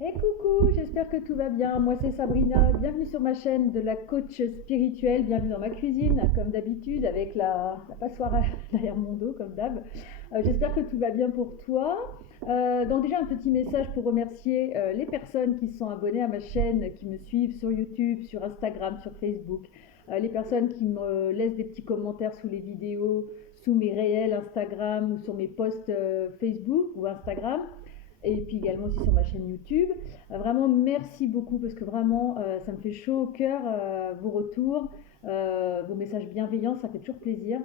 Et coucou, j'espère que tout va bien. Moi c'est Sabrina, bienvenue sur ma chaîne de la coach spirituelle, bienvenue dans ma cuisine comme d'habitude avec la passoire derrière mon dos comme d'hab. J'espère que tout va bien pour toi. Donc déjà un petit message pour remercier les personnes qui sont abonnées à ma chaîne, qui me suivent sur YouTube, sur Instagram, sur Facebook. Les personnes qui me laissent des petits commentaires sous les vidéos, sous mes réels Instagram ou sur mes posts Facebook ou Instagram et puis également aussi sur ma chaîne YouTube. Vraiment merci beaucoup parce que vraiment ça me fait chaud au cœur vos retours, vos messages bienveillants, ça fait toujours plaisir.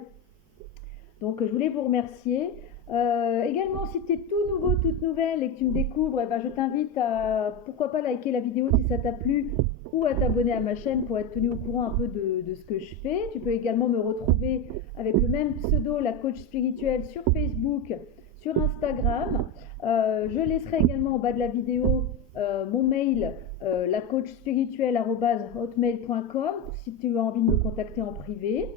Donc je voulais vous remercier. Également si tu es tout nouveau, toute nouvelle et que tu me découvres, eh ben, je t'invite à pourquoi pas liker la vidéo si ça t'a plu ou à t'abonner à ma chaîne pour être tenu au courant un peu de ce que je fais. Tu peux également me retrouver avec le même pseudo, la coach spirituelle, sur Facebook, sur Instagram. Je laisserai également en bas de la vidéo mon mail, lacoachspirituelle@hotmail.com si tu as envie de me contacter en privé.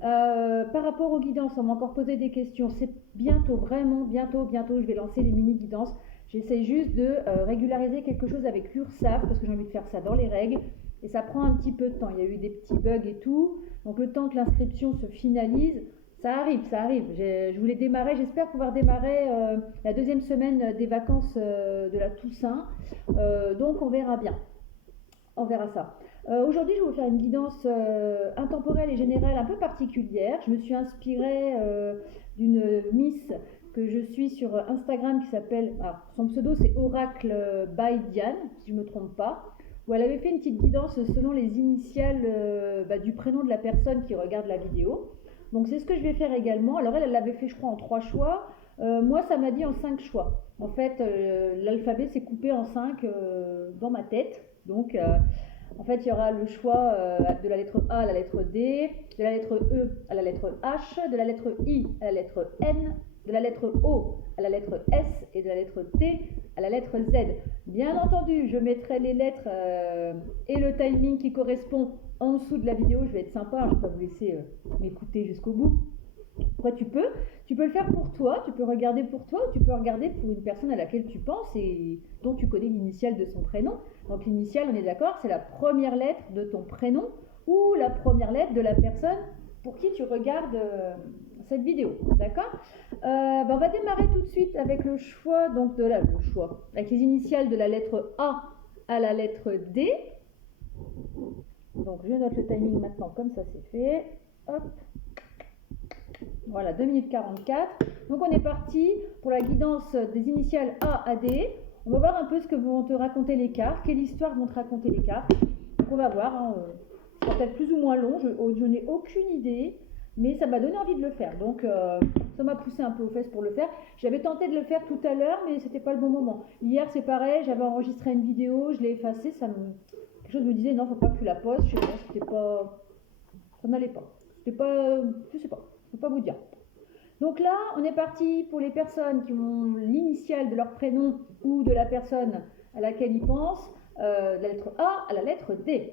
Par rapport aux guidances, on m'a encore posé des questions. C'est bientôt, vraiment bientôt, je vais lancer les mini-guidances. J'essaie juste de régulariser quelque chose avec l'URSSAF parce que j'ai envie de faire ça dans les règles. Et ça prend un petit peu de temps. Il y a eu des petits bugs et tout. Donc le temps que l'inscription se finalise, ça arrive, ça arrive. Je voulais démarrer, j'espère pouvoir démarrer la deuxième semaine des vacances de la Toussaint. Donc on verra bien. On verra ça. Aujourd'hui, je vais vous faire une guidance intemporelle et générale un peu particulière. Je me suis inspirée d'une Miss que je suis sur Instagram qui s'appelle, son pseudo c'est Oracle by Diane, si je ne me trompe pas, où elle avait fait une petite guidance selon les initiales du prénom de la personne qui regarde la vidéo. Donc c'est ce que je vais faire également. Alors elle l'avait fait je crois en 3 choix. Moi ça m'a dit en 5 choix. En fait l'alphabet s'est coupé en 5 dans ma tête. Donc en fait il y aura le choix de la lettre A à la lettre D, de la lettre E à la lettre H, de la lettre I à la lettre N, de la lettre O à la lettre S et de la lettre T à la lettre Z. Bien entendu, je mettrai les lettres et le timing qui correspond en dessous de la vidéo. Je vais être sympa, je ne vais pas vous laisser m'écouter jusqu'au bout. Après, tu peux le faire pour toi, tu peux regarder pour toi ou tu peux regarder pour une personne à laquelle tu penses et dont tu connais l'initiale de son prénom. Donc l'initiale, on est d'accord, c'est la première lettre de ton prénom ou la première lettre de la personne pour qui tu regardes cette vidéo, d'accord. On va démarrer tout de suite avec le choix, donc avec les initiales de la lettre A à la lettre D. Donc je note le timing maintenant, comme ça c'est fait. Hop. Voilà, 2 minutes 44. Donc on est parti pour la guidance des initiales A à D. On va voir un peu ce que vont te raconter les cartes, quelle histoire vont te raconter les cartes. Donc on va voir, ça peut être plus ou moins long, je n'ai aucune idée, mais ça m'a donné envie de le faire. Donc ça m'a poussé un peu aux fesses pour le faire. J'avais tenté de le faire tout à l'heure, mais c'était pas le bon moment. Hier c'est pareil, j'avais enregistré une vidéo, je l'ai effacée, quelque chose me disait non, faut pas que tu la postes, je sais pas, c'était pas, ça n'allait pas. C'était pas, je sais pas. Je ne peux pas vous dire. Donc là, on est parti pour les personnes qui ont l'initiale de leur prénom ou de la personne à laquelle ils pensent, de la lettre A à la lettre D.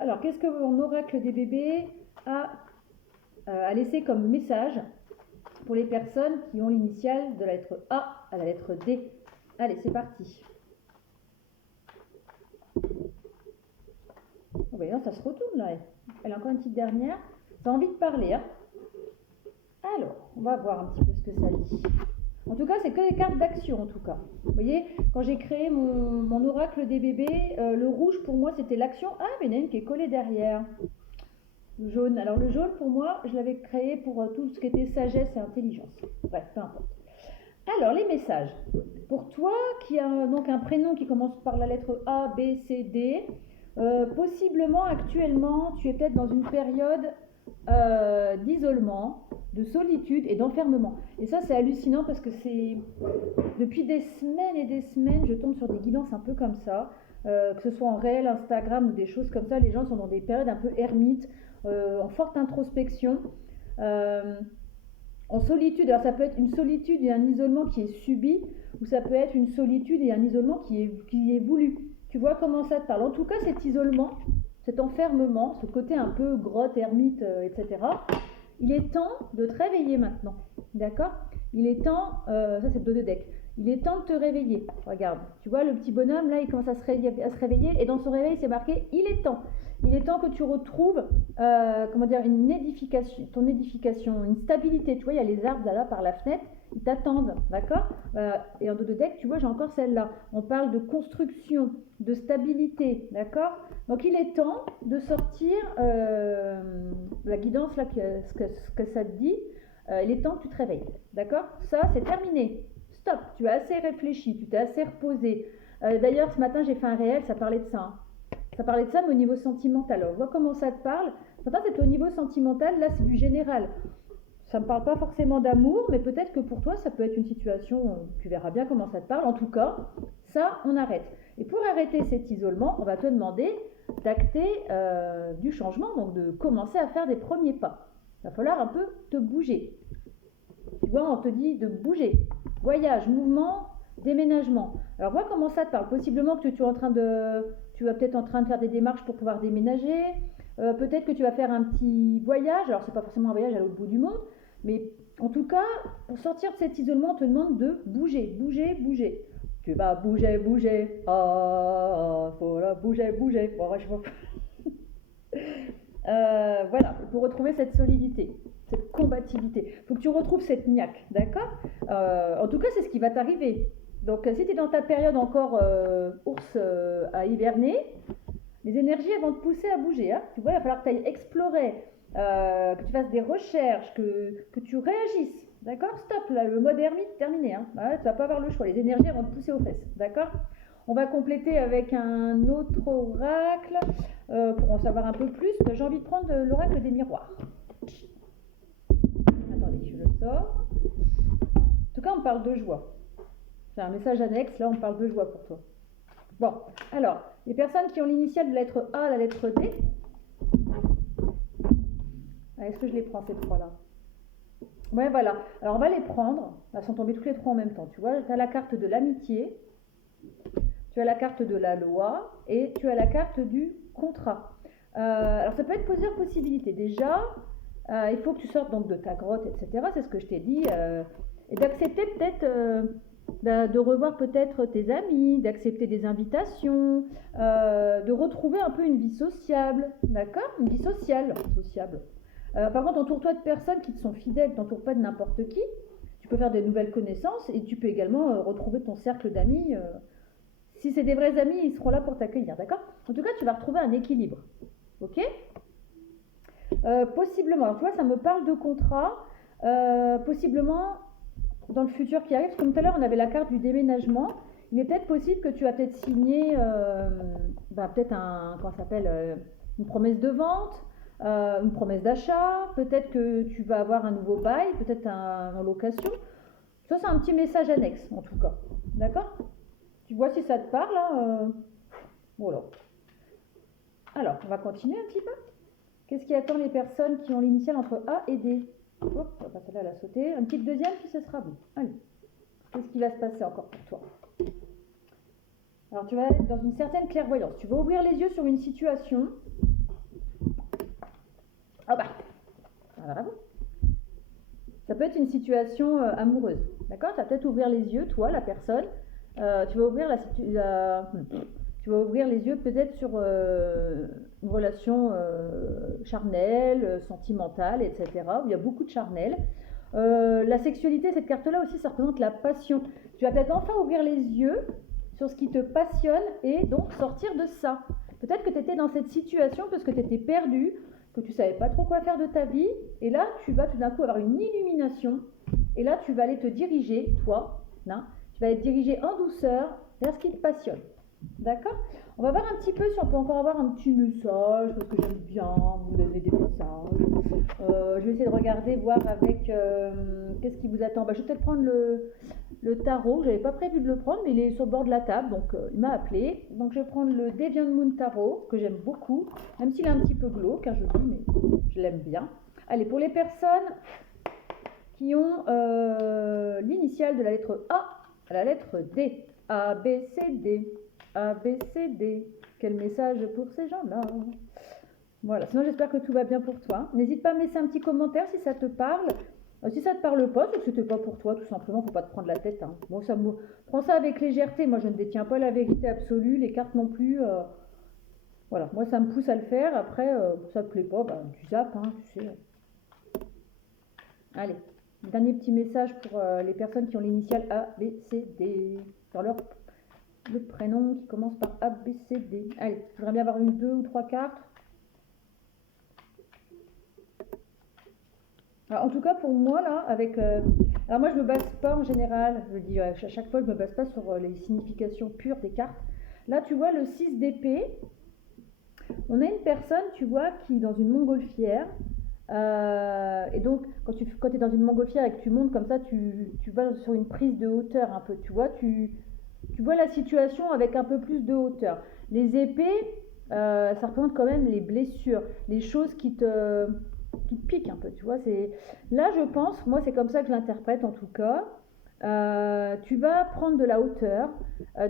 Alors, qu'est-ce que mon oracle des bébés a laissé comme message pour les personnes qui ont l'initiale de la lettre A à la lettre D? Allez, c'est parti. Oh ben non, ça se retourne là. Elle a encore une petite dernière. T'as envie de parler, hein? Alors, on va voir un petit peu ce que ça dit. En tout cas, c'est que des cartes d'action, en tout cas. Vous voyez, quand j'ai créé mon oracle des bébés, le rouge, pour moi, c'était l'action. Ah, mais il y en a une qui est collée derrière. Le jaune. Alors, le jaune, pour moi, je l'avais créé pour tout ce qui était sagesse et intelligence. Bref, peu importe. Alors, les messages. Pour toi, qui a donc un prénom qui commence par la lettre A, B, C, D, possiblement, actuellement, tu es peut-être dans une période d'isolement, de solitude et d'enfermement. Et ça, c'est hallucinant parce que c'est depuis des semaines et des semaines, je tombe sur des guidances un peu comme ça, que ce soit en réel, Instagram ou des choses comme ça. Les gens sont dans des périodes un peu ermites, en forte introspection, en solitude. Alors ça peut être une solitude et un isolement qui est subi, ou ça peut être une solitude et un isolement qui est voulu. Tu vois comment ça te parle. En tout cas, cet isolement, cet enfermement, ce côté un peu grotte, ermite, etc., il est temps de te réveiller maintenant, d'accord. Il est temps, ça c'est le dos de deck, Il est temps de te réveiller. Regarde, tu vois le petit bonhomme là, il commence à se réveiller et dans son réveil, c'est marqué il est temps. Il est temps que tu retrouves, comment dire, une édification, ton édification, une stabilité. Tu vois, il y a les arbres là par la fenêtre, ils t'attendent, d'accord. Et en dos de deck, tu vois, j'ai encore celle-là. On parle de construction, de stabilité, d'accord. Donc il est temps de sortir la guidance là, ce que ça te dit. Il est temps que tu te réveilles, d'accord. Ça, c'est terminé. Stop, tu as assez réfléchi, tu t'es assez reposé. D'ailleurs, ce matin, j'ai fait un réel, ça parlait de ça. Hein. Ça parlait de ça, mais au niveau sentimental. Alors, vois comment ça te parle. Maintenant, c'est au niveau sentimental, là, c'est du général. Ça ne me parle pas forcément d'amour, mais peut-être que pour toi, ça peut être une situation, tu verras bien comment ça te parle. En tout cas, ça, on arrête. Et pour arrêter cet isolement, on va te demander d'acter du changement, donc de commencer à faire des premiers pas. Il va falloir un peu te bouger. Tu vois, on te dit de bouger. Voyage, mouvement, déménagement. Alors vois comment ça te parle. Possiblement que tu vas peut-être en train de faire des démarches pour pouvoir déménager. Peut-être que tu vas faire un petit voyage. Alors c'est pas forcément un voyage à l'autre bout du monde, mais en tout cas, pour sortir de cet isolement, on te demande de bouger, bouger, bouger. Tu vas bouger, bouger. Faut la bouger, bouger. Voilà, pour retrouver cette solidité, cette combativité. Il faut que tu retrouves cette niaque, d'accord. En tout cas, c'est ce qui va t'arriver. Donc, si tu es dans ta période encore ours à hiverner, les énergies elles vont te pousser à bouger. Hein. Tu vois, il va falloir que tu ailles explorer, que tu fasses des recherches, que tu réagisses. D'accord. Stop, là, le mode ermite terminé. Hein. Ouais, tu vas pas avoir le choix. Les énergies elles vont te pousser aux fesses. D'accord. On va compléter avec un autre oracle pour en savoir un peu plus. J'ai envie de prendre l'oracle des miroirs. Attendez, je le sors. En tout cas, on parle de joie. J'ai un message annexe, là on parle de joie pour toi. Bon, alors, les personnes qui ont l'initiale de la lettre A à la lettre D. Est-ce que je les prends ces trois-là? Ouais, voilà. Alors on va les prendre. Elles sont tombées toutes les trois en même temps. Tu vois, tu as la carte de l'amitié. Tu as la carte de la loi et tu as la carte du contrat. Alors ça peut être plusieurs possibilités. Déjà, il faut que tu sortes donc de ta grotte, etc. C'est ce que je t'ai dit. Et d'accepter peut-être de revoir peut-être tes amis, d'accepter des invitations, de retrouver un peu une vie sociable, d'accord. Une vie sociable. Par contre, entoure-toi de personnes qui te sont fidèles, t'entoure pas de n'importe qui. Tu peux faire des nouvelles connaissances et tu peux également retrouver ton cercle d'amis. Si c'est des vrais amis, ils seront là pour t'accueillir, d'accord. En tout cas, tu vas retrouver un équilibre, ok. Possiblement, alors tu vois, ça me parle de contrat, possiblement dans le futur qui arrive, comme tout à l'heure, on avait la carte du déménagement. Il est peut-être possible que tu vas peut-être signer peut-être une promesse de vente, une promesse d'achat, peut-être que tu vas avoir un nouveau bail, peut-être en location. Ça, c'est un petit message annexe, en tout cas, d'accord. Tu vois si ça te parle, hein, voilà. Alors, on va continuer un petit peu. Qu'est-ce qui attend les personnes qui ont l'initiale entre A et D? Hop, on va pas celle-là, la sauter. Un petit deuxième, puis ce sera bon. Allez. Qu'est-ce qui va se passer encore pour toi? Alors, tu vas être dans une certaine clairvoyance. Tu vas ouvrir les yeux sur une situation. Ah bah, bravo. Ça peut être une situation amoureuse. D'accord. Tu vas peut-être ouvrir les yeux, toi, la personne. Tu vas ouvrir tu vas ouvrir les yeux peut-être sur une relation charnelle, sentimentale, etc. Où il y a beaucoup de charnel. La sexualité, cette carte-là aussi, ça représente la passion. Tu vas peut-être enfin ouvrir les yeux sur ce qui te passionne et donc sortir de ça. Peut-être que tu étais dans cette situation parce que tu étais perdu, que tu ne savais pas trop quoi faire de ta vie. Et là, tu vas tout d'un coup avoir une illumination. Et là, tu vas aller te diriger, toi, là, tu vas être dirigé en douceur vers ce qui te passionne. D'accord. On va voir un petit peu si on peut encore avoir un petit message, parce que j'aime bien vous donner des messages. Je vais essayer de regarder, voir avec qu'est-ce qui vous attend. Je vais peut-être prendre le tarot. Je n'avais pas prévu de le prendre, mais il est sur le bord de la table, donc il m'a appelé. Donc je vais prendre le Deviant Moon Tarot, que j'aime beaucoup, même s'il est un petit peu glauque, hein, je dis, mais je l'aime bien. Allez, pour les personnes qui ont l'initiale de la lettre A à la lettre D. A, B, C, D. A, B, C, D. Quel message pour ces gens-là. Voilà, sinon j'espère que tout va bien pour toi. N'hésite pas à me laisser un petit commentaire si ça te parle. Si ça te parle pas, c'est que c'était pas pour toi, tout simplement, faut pas te prendre la tête. Hein. Bon, prends ça avec légèreté. Moi, je ne détiens pas la vérité absolue, les cartes non plus. Voilà, moi, ça me pousse à le faire. Après, ça te plaît pas, bah, tu zappes, hein, tu sais. Allez, dernier petit message pour les personnes qui ont l'initiale A, B, C, D. Dans le prénom qui commence par A, B, C, D. Allez, je voudrais bien avoir une, 2 ou 3 cartes. Alors, en tout cas, pour moi, là, avec... alors, moi, je me base pas en général, je le dis à chaque fois, je me base pas sur les significations pures des cartes. Là, tu vois, le 6 d'épée, on a une personne, tu vois, qui est dans une montgolfière. Et donc, quand tu es dans une montgolfière et que tu montes comme ça, tu vas sur une prise de hauteur un peu, tu vois, tu vois la situation avec un peu plus de hauteur. Les épées, ça représente quand même les blessures, les choses qui te piquent un peu, tu vois. Là, je pense, moi, c'est comme ça que je l'interprète en tout cas. Tu vas prendre de la hauteur,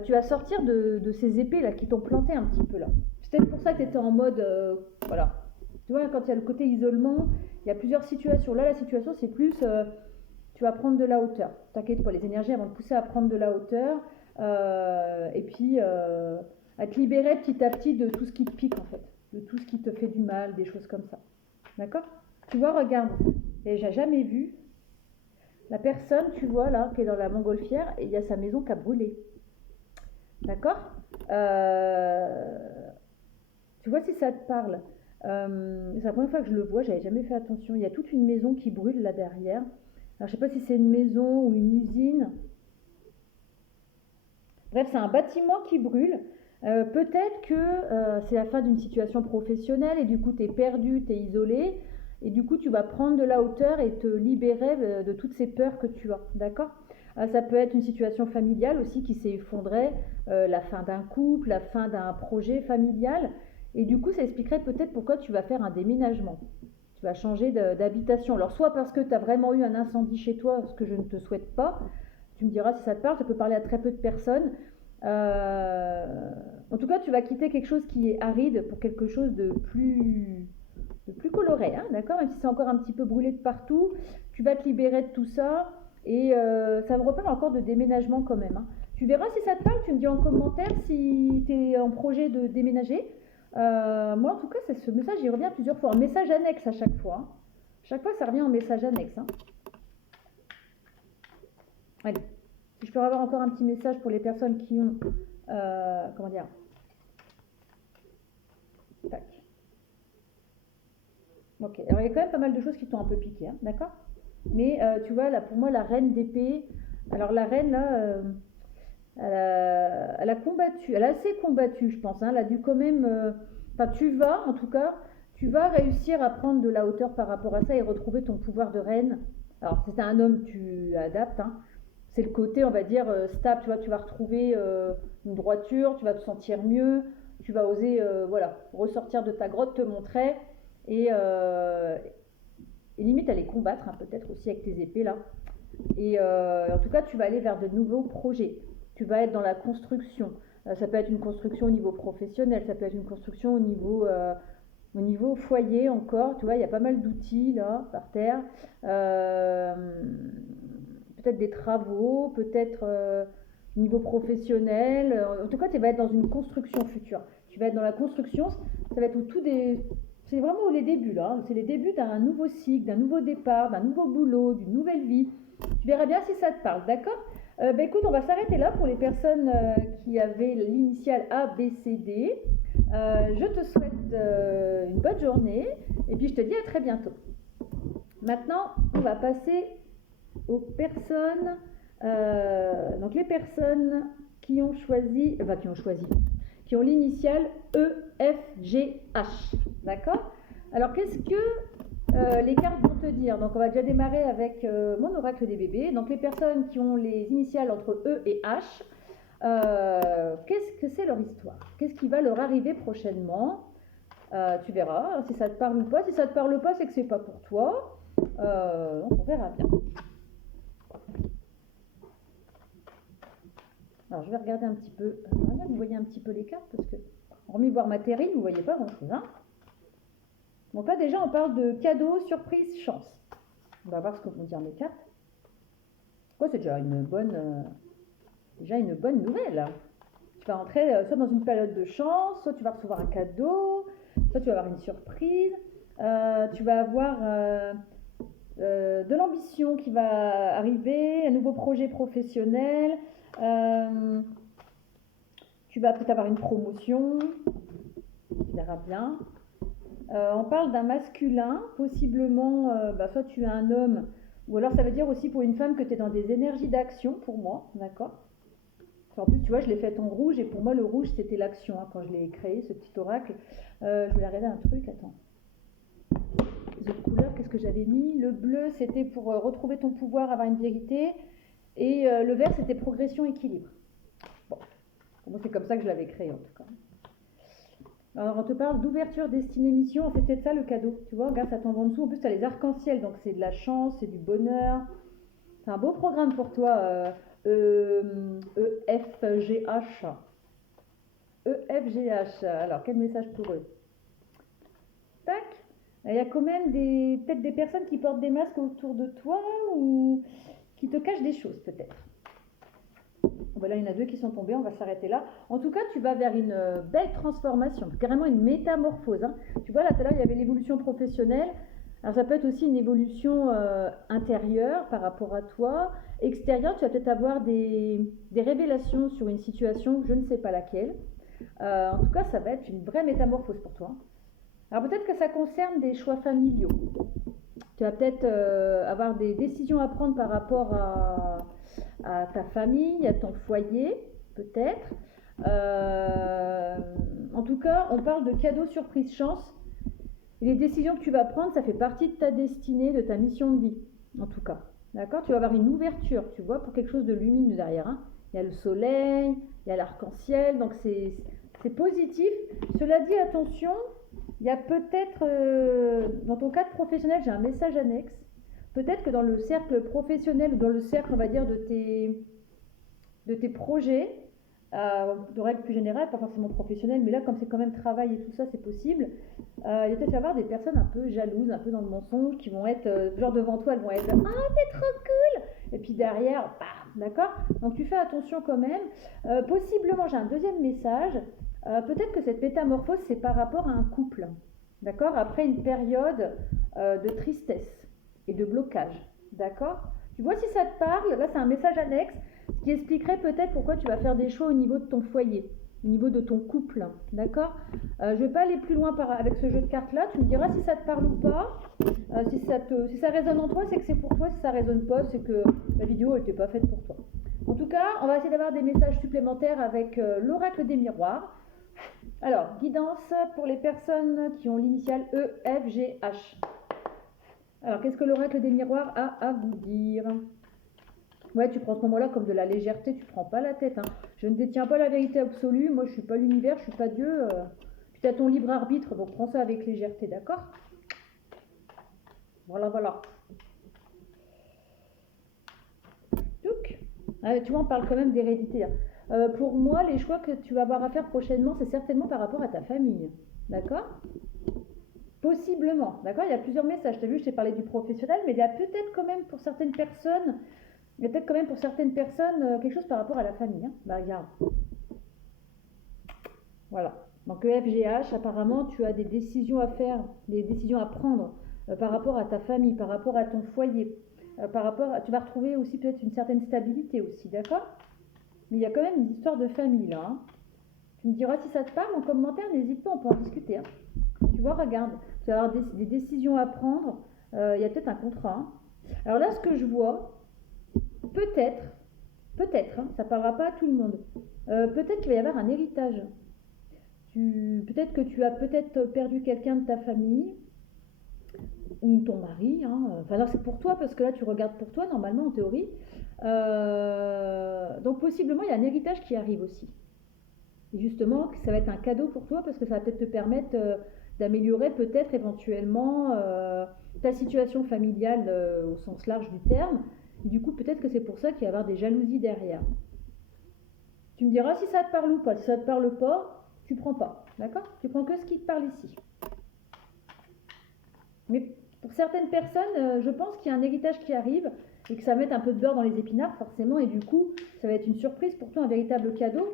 tu vas sortir de ces épées là qui t'ont planté un petit peu là. C'est peut-être pour ça que tu étais en mode, voilà. Tu vois, quand il y a le côté isolement, il y a plusieurs situations. Là, la situation, c'est plus, tu vas prendre de la hauteur. T'inquiète pas, les énergies vont te pousser à prendre de la hauteur. Et puis, à te libérer petit à petit de tout ce qui te pique, en fait. De tout ce qui te fait du mal, des choses comme ça. D'accord? Tu vois, regarde, et j'ai jamais vu la personne, tu vois, là, qui est dans la montgolfière, et il y a sa maison qui a brûlé. D'accord? Tu vois si ça te parle. C'est la première fois que je le vois, j'avais jamais fait attention. Il y a toute une maison qui brûle là derrière. Alors je sais pas si c'est une maison ou une usine. Bref, c'est un bâtiment qui brûle. Peut-être que c'est la fin d'une situation professionnelle et du coup tu es perdu, tu es isolé. Et du coup tu vas prendre de la hauteur et te libérer de toutes ces peurs que tu as. D'accord? Ça peut être une situation familiale aussi qui s'est effondrée, la fin d'un couple, la fin d'un projet familial. Et du coup, ça expliquerait peut-être pourquoi tu vas faire un déménagement. Tu vas changer d'habitation. Alors, soit parce que tu as vraiment eu un incendie chez toi, ce que je ne te souhaite pas. Tu me diras si ça te parle, ça peut parler à très peu de personnes. En tout cas, tu vas quitter quelque chose qui est aride pour quelque chose de plus coloré, hein, d'accord? Même si c'est encore un petit peu brûlé de partout, tu vas te libérer de tout ça. Et ça me reparle encore de déménagement quand même. Hein. Tu verras si ça te parle, tu me dis en commentaire si tu es en projet de déménager. Moi, en tout cas, ce message, il revient plusieurs fois. En message annexe à chaque fois. Hein. Chaque fois, ça revient en message annexe. Hein. Allez, si je peux avoir encore un petit message pour les personnes qui ont... comment dire? Tac. Ok, alors il y a quand même pas mal de choses qui t'ont un peu piqué, hein, d'accord? Mais tu vois, là, pour moi, la reine d'épée... Alors, la reine, là... elle a combattu, elle a assez combattu, je pense. Hein. Elle a dû quand même. Enfin, tu vas, en tout cas, tu vas réussir à prendre de la hauteur par rapport à ça et retrouver ton pouvoir de reine. Alors, si c'est un homme, tu adaptes. Hein. C'est le côté, on va dire, stable. Tu vois, tu vas retrouver une droiture, tu vas te sentir mieux, tu vas oser, voilà, ressortir de ta grotte, te montrer et limite aller combattre, hein, peut-être aussi avec tes épées là. Et en tout cas, tu vas aller vers de nouveaux projets. Tu vas être dans la construction. Ça peut être une construction au niveau professionnel, ça peut être une construction au niveau foyer encore. Tu vois, il y a pas mal d'outils là, par terre. Peut-être des travaux, peut-être au niveau professionnel. En tout cas, tu vas être dans une construction future. Tu vas être dans la construction, ça va être au tout des... C'est vraiment les débuts là. C'est les débuts d'un nouveau cycle, d'un nouveau départ, d'un nouveau boulot, d'une nouvelle vie. Tu verras bien si ça te parle, d'accord? Écoute, on va s'arrêter là pour les personnes qui avaient l'initiale A, B, C, D. Je te souhaite une bonne journée et puis je te dis à très bientôt. Maintenant, on va passer aux personnes, donc les personnes qui ont choisi, qui ont l'initiale E, F, G, H, d'accord? Alors, qu'est-ce que les cartes vont te dire? Donc, on va déjà démarrer avec mon oracle des bébés. Donc, les personnes qui ont les initiales entre E et H, qu'est-ce que c'est leur histoire? Qu'est-ce qui va leur arriver prochainement? Tu verras si ça te parle ou pas. Si ça te parle pas, c'est que c'est pas pour toi. Donc, on verra bien. Alors, je vais regarder un petit peu. Voilà, vous voyez un petit peu les cartes parce que, hormis voir ma terrine, vous voyez pas grand-chose. Hein. Donc là, déjà, on parle de cadeaux, surprise, chance. On va voir ce que vont dire mes cartes. Quoi, c'est déjà une bonne nouvelle. Tu vas entrer soit dans une période de chance, soit tu vas recevoir un cadeau, soit tu vas avoir une surprise. Tu vas avoir de l'ambition qui va arriver, un nouveau projet professionnel. Tu vas peut-être avoir une promotion. Tu verras bien. On parle d'un masculin, possiblement, soit tu es un homme, ou alors ça veut dire aussi pour une femme que tu es dans des énergies d'action, pour moi, d'accord? En plus, tu vois, je l'ai fait en rouge, et pour moi, le rouge, c'était l'action, hein, quand je l'ai créé, ce petit oracle. Je voulais regarder un truc, attends. Les autres couleurs, qu'est-ce que j'avais mis? Le bleu, c'était pour retrouver ton pouvoir, avoir une vérité, et le vert, c'était progression, équilibre. Bon, pour moi, c'est comme ça que je l'avais créé, en tout cas. Alors, on te parle d'ouverture, destinée, mission. C'est peut-être ça le cadeau. Tu vois, regarde, ça tombe en dessous. En plus, tu as les arcs-en-ciel. Donc, c'est de la chance, c'est du bonheur. C'est un beau programme pour toi. EFGH. EFGH. Alors, quel message pour eux? Tac. Il y a quand même peut-être des personnes qui portent des masques autour de toi ou qui te cachent des choses, peut-être. Voilà, il y en a deux qui sont tombés, on va s'arrêter là. En tout cas, tu vas vers une belle transformation, carrément une métamorphose. Hein. Tu vois, là, tout à l'heure, il y avait l'évolution professionnelle. Alors, ça peut être aussi une évolution intérieure par rapport à toi. Extérieure, tu vas peut-être avoir des révélations sur une situation, je ne sais pas laquelle. En tout cas, ça va être une vraie métamorphose pour toi. Alors, peut-être que ça concerne des choix familiaux. Tu vas peut-être avoir des décisions à prendre par rapport à ta famille, à ton foyer, peut-être. En tout cas, on parle de cadeaux, surprise, chance. Et les décisions que tu vas prendre, ça fait partie de ta destinée, de ta mission de vie, en tout cas. D'accord? Tu vas avoir une ouverture, tu vois, pour quelque chose de lumineux derrière. Hein. Il y a le soleil, il y a l'arc-en-ciel, donc c'est positif. Cela dit, attention, il y a peut-être, dans ton cadre professionnel, j'ai un message annexe. Peut-être que dans le cercle professionnel ou dans le cercle, on va dire, de tes projets, de règle plus générale, pas forcément professionnelle, mais là, comme c'est quand même travail et tout ça, c'est possible. Il va peut-être y avoir des personnes un peu jalouses, un peu dans le mensonge, qui vont être, genre devant toi, elles vont être « Ah, t'es trop cool !» Et puis derrière, bam, d'accord? Donc tu fais attention quand même. Possiblement, j'ai un deuxième message. Peut-être que cette métamorphose, c'est par rapport à un couple, d'accord? Après une période de tristesse et de blocage, d'accord? Tu vois si ça te parle? Là, c'est un message annexe qui expliquerait peut-être pourquoi tu vas faire des choix au niveau de ton foyer, au niveau de ton couple, d'accord? Je ne vais pas aller plus loin avec ce jeu de cartes-là. Tu me diras si ça te parle ou pas. Si ça résonne en toi, c'est que c'est pour toi. Si ça ne résonne pas, c'est que la vidéo n'était pas faite pour toi. En tout cas, on va essayer d'avoir des messages supplémentaires avec l'oracle des miroirs. Alors, guidance pour les personnes qui ont l'initiale EFGH. Alors, qu'est-ce que l'oracle des miroirs a à vous dire? Ouais, tu prends ce moment-là comme de la légèreté, tu prends pas la tête. Hein. Je ne détiens pas la vérité absolue, moi je suis pas l'univers, je suis pas Dieu. Tu as ton libre arbitre, donc prends ça avec légèreté, d'accord? Voilà, voilà. Donc, tu vois, on parle quand même d'hérédité. Hein. Pour moi, les choix que tu vas avoir à faire prochainement, c'est certainement par rapport à ta famille, d'accord? Possiblement, d'accord? Il y a plusieurs messages. Tu as vu, je t'ai parlé du professionnel, mais il y a peut-être quand même pour certaines personnes... Il y a peut-être quand même pour certaines personnes quelque chose par rapport à la famille. Hein. Bah, regarde. Voilà. Donc EFGH, apparemment, tu as des décisions à faire, des décisions à prendre par rapport à ta famille, par rapport à ton foyer, tu vas retrouver aussi peut-être une certaine stabilité aussi, d'accord? Mais il y a quand même une histoire de famille là. Hein. Tu me diras si ça te parle en commentaire, n'hésite pas, on peut en discuter. Hein. Tu vois, regarde, tu vas avoir des décisions à prendre, il y a peut-être un contrat. Hein. Alors là, ce que je vois... Peut-être, hein, ça ne parlera pas à tout le monde. Peut-être qu'il va y avoir un héritage. Peut-être que tu as peut-être perdu quelqu'un de ta famille ou ton mari. Hein. Enfin, alors c'est pour toi parce que là tu regardes pour toi normalement en théorie. Donc possiblement il y a un héritage qui arrive aussi. Et justement, ça va être un cadeau pour toi parce que ça va peut-être te permettre d'améliorer peut-être éventuellement ta situation familiale au sens large du terme. Et du coup, peut-être que c'est pour ça qu'il va y avoir des jalousies derrière. Tu me diras si ça te parle ou pas. Si ça te parle pas, tu prends pas. D'accord? Tu prends que ce qui te parle ici. Mais Pour certaines personnes, je pense qu'il y a un héritage qui arrive et que ça va mettre un peu de beurre dans les épinards forcément, et du coup, ça va être une surprise pour toi, un véritable cadeau.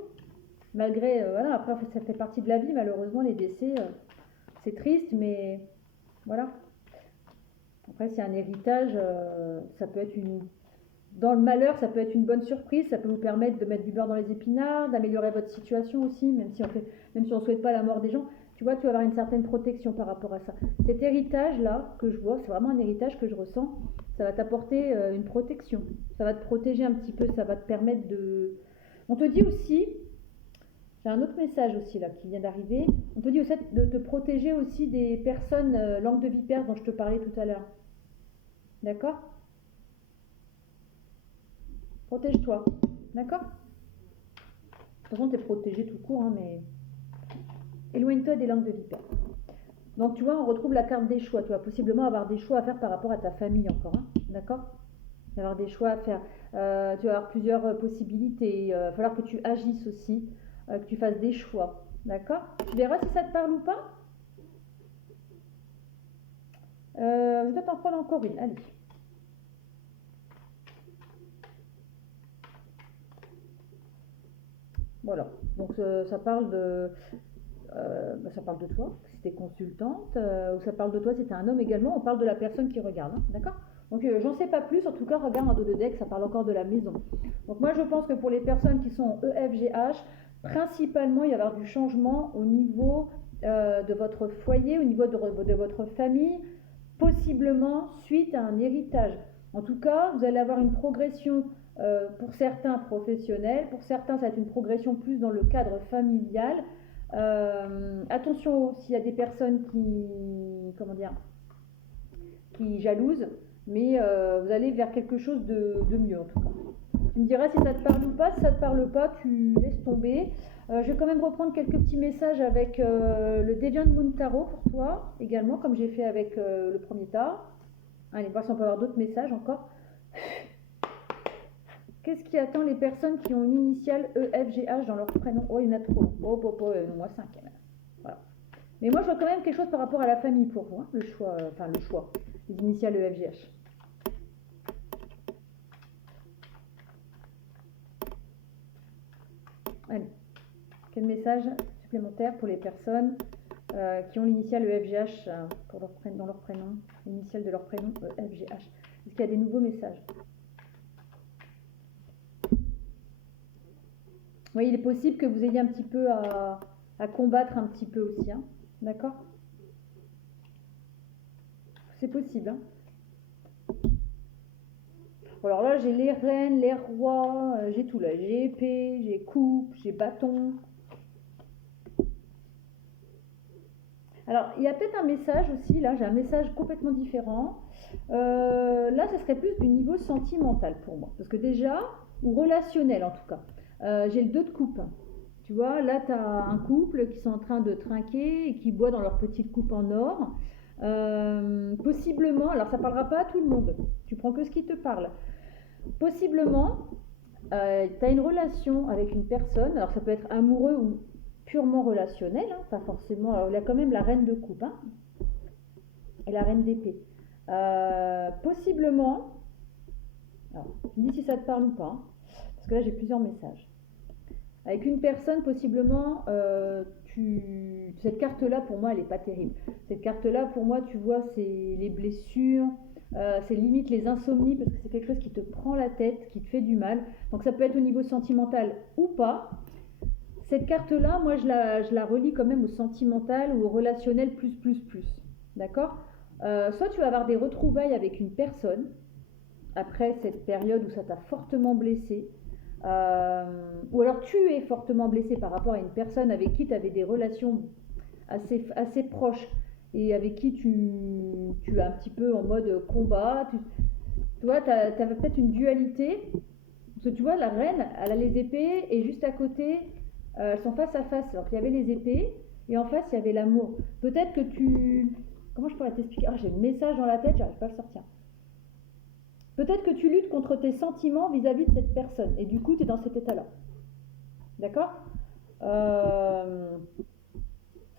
Malgré, voilà, après ça fait partie de la vie, malheureusement, les décès, c'est triste, mais voilà. Après, c'est un héritage, ça peut être dans le malheur, ça peut être une bonne surprise, ça peut vous permettre de mettre du beurre dans les épinards, d'améliorer votre situation aussi, même si on ne souhaite pas la mort des gens. Tu vois, tu vas avoir une certaine protection par rapport à ça. Cet héritage-là que je vois, c'est vraiment un héritage que je ressens, ça va t'apporter une protection. Ça va te protéger un petit peu, ça va te permettre de... On te dit aussi, j'ai un autre message aussi là qui vient d'arriver, on te dit aussi de te protéger aussi des personnes langue de vipère dont je te parlais tout à l'heure. D'accord ? Protège-toi. D'accord ? De toute façon, tu es protégé tout court, hein, mais éloigne-toi des langues de vipère. Donc, tu vois, on retrouve la carte des choix. Tu vas possiblement avoir des choix à faire par rapport à ta famille encore. Hein, d'accord ? Tu vas avoir des choix à faire. Tu vas avoir plusieurs possibilités. Il va falloir que tu agisses aussi, que tu fasses des choix. D'accord ? Tu verras si ça te parle ou pas. Je dois t'en prendre encore une. Allez. Voilà. Donc, ça parle de... ça parle de toi, si tu es consultante, ou ça parle de toi si tu es un homme également, on parle de la personne qui regarde, hein, d'accord ? Donc j'en sais pas plus, en tout cas regarde en dos de deck, ça parle encore de la maison. Donc moi je pense que pour les personnes qui sont EFGH, principalement il va y avoir du changement au niveau de votre foyer, au niveau de votre famille, possiblement suite à un héritage. En tout cas, vous allez avoir une progression pour certains professionnels, pour certains ça va être une progression plus dans le cadre familial. Attention s'il y a des personnes qui jalousent, mais vous allez vers quelque chose de mieux en tout cas. Tu me diras si ça te parle ou pas. Si ça te parle pas, tu laisses tomber. Je vais quand même reprendre quelques petits messages avec le Deviant Moon Tarot pour toi également, comme j'ai fait avec le premier tas. Allez, voir si on peut avoir d'autres messages encore. Qu'est-ce qui attend les personnes qui ont une initiale EFGH dans leur prénom? Oh, il y en a trop. Oh, moi 5. Voilà. Mais moi, je vois quand même quelque chose par rapport à la famille pour vous. Hein, le choix, les initiales EFGH. Allez. Quel message supplémentaire pour les personnes qui ont l'initiale EFGH dans leur prénom, l'initiale de leur prénom EFGH? Est-ce qu'il y a des nouveaux messages? Oui, il est possible que vous ayez un petit peu à combattre un petit peu aussi, hein, d'accord? C'est possible, hein. Alors là, j'ai les reines, les rois, j'ai tout là. J'ai épée, j'ai coupe, j'ai bâton. Alors, il y a peut-être un message aussi, là, j'ai un message complètement différent. Là, ce serait plus du niveau sentimental pour moi. Parce que déjà, ou relationnel en tout cas, j'ai le 2 de coupe. Tu vois, là, tu as un couple qui sont en train de trinquer et qui boit dans leur petite coupe en or. Possiblement, alors ça ne parlera pas à tout le monde, tu prends que ce qui te parle. Possiblement, tu as une relation avec une personne, alors ça peut être amoureux ou purement relationnel, hein, pas forcément. Alors, il y a quand même la reine de coupe, hein, et la reine d'épée. Possiblement, alors, tu me dis si ça te parle ou pas, hein, parce que là j'ai plusieurs messages. Avec une personne, possiblement, cette carte-là, pour moi, elle n'est pas terrible. Cette carte-là, pour moi, tu vois, c'est les blessures, c'est limite les insomnies, parce que c'est quelque chose qui te prend la tête, qui te fait du mal. Donc ça peut être au niveau sentimental ou pas. Cette carte-là, moi, je la relie quand même au sentimental ou au relationnel plus. D'accord ? Soit tu vas avoir des retrouvailles avec une personne, après cette période où ça t'a fortement blessé, ou alors tu es fortement blessé par rapport à une personne avec qui tu avais des relations assez proches et avec qui tu es un petit peu en mode combat. Tu vois, tu as peut-être une dualité. Parce que tu vois, la reine, elle a les épées et juste à côté, elles sont face à face. Alors qu'il y avait les épées et en face, il y avait l'amour. Peut-être que tu... Comment je pourrais t'expliquer? Ah, j'ai le message dans la tête, j'arrive pas à le sortir. Peut-être que tu luttes contre tes sentiments vis-à-vis de cette personne. Et du coup, tu es dans cet état-là. D'accord? Ça,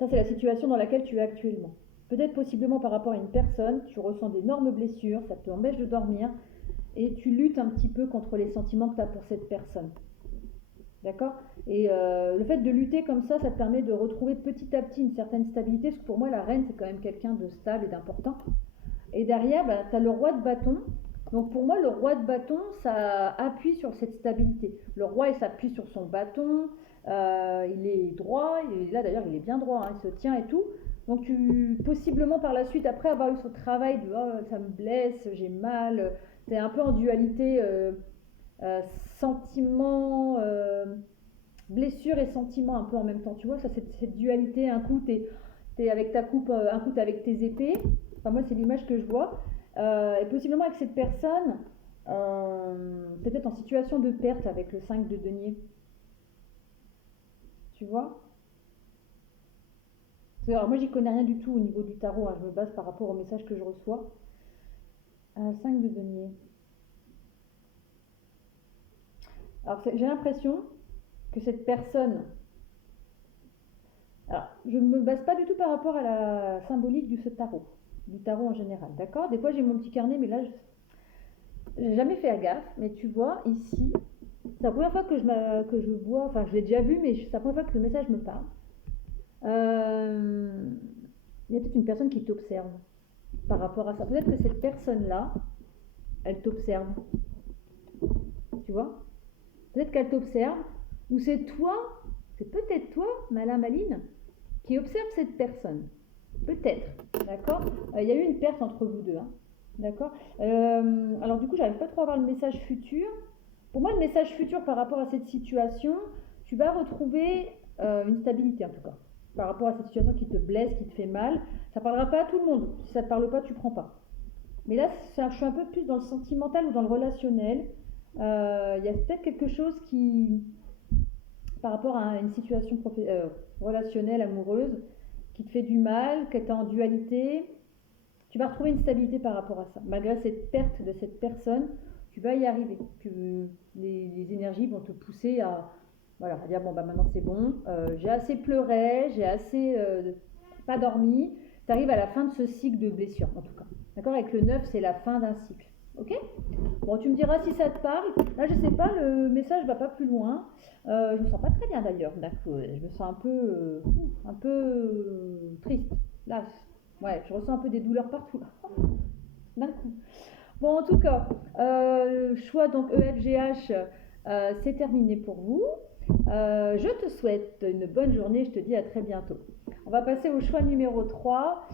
c'est la situation dans laquelle tu es actuellement. peut-être possiblement par rapport à une personne, tu ressens d'énormes blessures, ça t'empêche de dormir, et tu luttes un petit peu contre les sentiments que tu as pour cette personne. D'accord? Et le fait de lutter comme ça te permet de retrouver petit à petit une certaine stabilité, parce que pour moi, la reine, c'est quand même quelqu'un de stable et d'important. Et derrière, tu as le roi de bâton. Donc pour moi, le roi de bâton, ça appuie sur cette stabilité. Le roi, il s'appuie sur son bâton, il est droit, et là d'ailleurs, il est bien droit, hein, il se tient et tout. Donc possiblement par la suite, après avoir eu ce travail de oh, ça me blesse, j'ai mal, tu es un peu en dualité sentiment, blessure et sentiment un peu en même temps. Tu vois, ça, cette dualité, un coup, t'es avec ta coupe, un coup, t'es avec tes épées. Enfin, moi, c'est l'image que je vois. Et possiblement avec cette personne, peut-être en situation de perte avec le 5 de denier. Tu vois? Alors, moi, j'y connais rien du tout au niveau du tarot. Hein. Je me base par rapport au message que je reçois. 5 de denier. Alors, j'ai l'impression que cette personne... Alors, je ne me base pas du tout par rapport à la symbolique du tarot en général, d'accord? Des fois, j'ai mon petit carnet, mais là, j'ai jamais fait gaffe. Mais tu vois, ici, c'est la première fois que je vois, enfin, je l'ai déjà vu, mais c'est la première fois que le message me parle. Il y a peut-être une personne qui t'observe par rapport à ça. Peut-être que cette personne-là, elle t'observe. Tu vois? Peut-être qu'elle t'observe, ou c'est peut-être toi, Maline, qui observe cette personne. Peut-être, d'accord? Il y a eu une perte entre vous deux, hein, d'accord? Alors du coup, j'arrive pas trop à voir le message futur. Pour moi, le message futur par rapport à cette situation, tu vas retrouver une stabilité en tout cas. Par rapport à cette situation qui te blesse, qui te fait mal, ça parlera pas à tout le monde. Si ça te parle pas, tu prends pas. Mais là, je suis un peu plus dans le sentimental ou dans le relationnel. Il y a peut-être quelque chose qui, par rapport à une situation relationnelle, amoureuse, qui te fait du mal, que tu es en dualité, tu vas retrouver une stabilité par rapport à ça. Malgré cette perte de cette personne, tu vas y arriver. Les énergies vont te pousser à, voilà, à dire bon bah maintenant c'est bon, j'ai assez pleuré, j'ai assez pas dormi. Tu arrives à la fin de ce cycle de blessure en tout cas. D'accord? Avec le 9, c'est la fin d'un cycle. Ok? Bon, tu me diras si ça te parle. Là, je sais pas, le message va pas plus loin. Je me sens pas très bien d'ailleurs. Je me sens un peu triste. Là, ouais, je ressens un peu des douleurs partout. D'un coup. Bon, en tout cas, choix donc EFGH, c'est terminé pour vous. Je te souhaite une bonne journée. Je te dis à très bientôt. On va passer au choix numéro 3.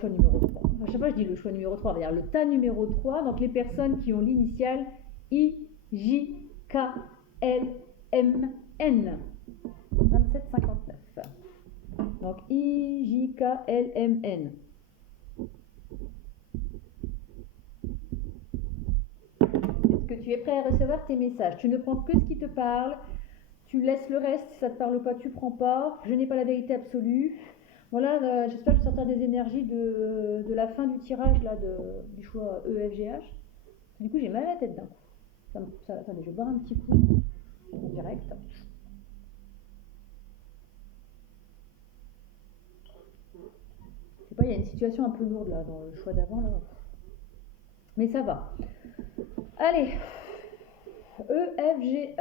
Choix numéro 3. À chaque fois, je dis le choix numéro 3. On va dire le tas numéro 3. Donc, les personnes qui ont l'initiale I, J, K, L, M, N. 2759. Donc, I, J, K, L, M, N. Est-ce que tu es prêt à recevoir tes messages? Tu ne prends que ce qui te parle. Tu laisses le reste, si ça ne te parle pas, tu ne prends pas. Je n'ai pas la vérité absolue. Voilà, j'espère que je sortir des énergies de la fin du tirage là, du choix EFGH. Du coup, j'ai mal à la tête d'un coup. Attendez, je vais boire un petit coup en direct. Je sais pas, il y a une situation un peu lourde là dans le choix d'avant là. Mais ça va. Allez. EFG,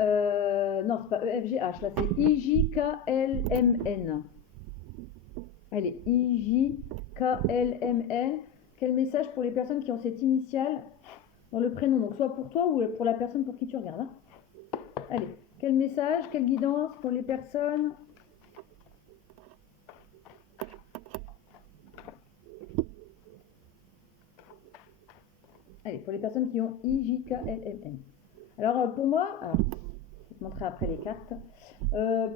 non, c'est pas EFGH, là c'est IJKLMN. Allez, IJKLMN. Quel message pour les personnes qui ont cette initiale dans le prénom? Donc soit pour toi ou pour la personne pour qui tu regardes. Hein. Allez, quel message, quelle guidance pour les personnes? Allez, pour les personnes qui ont IJKLMN. Alors pour moi, je vais te montrer après les cartes.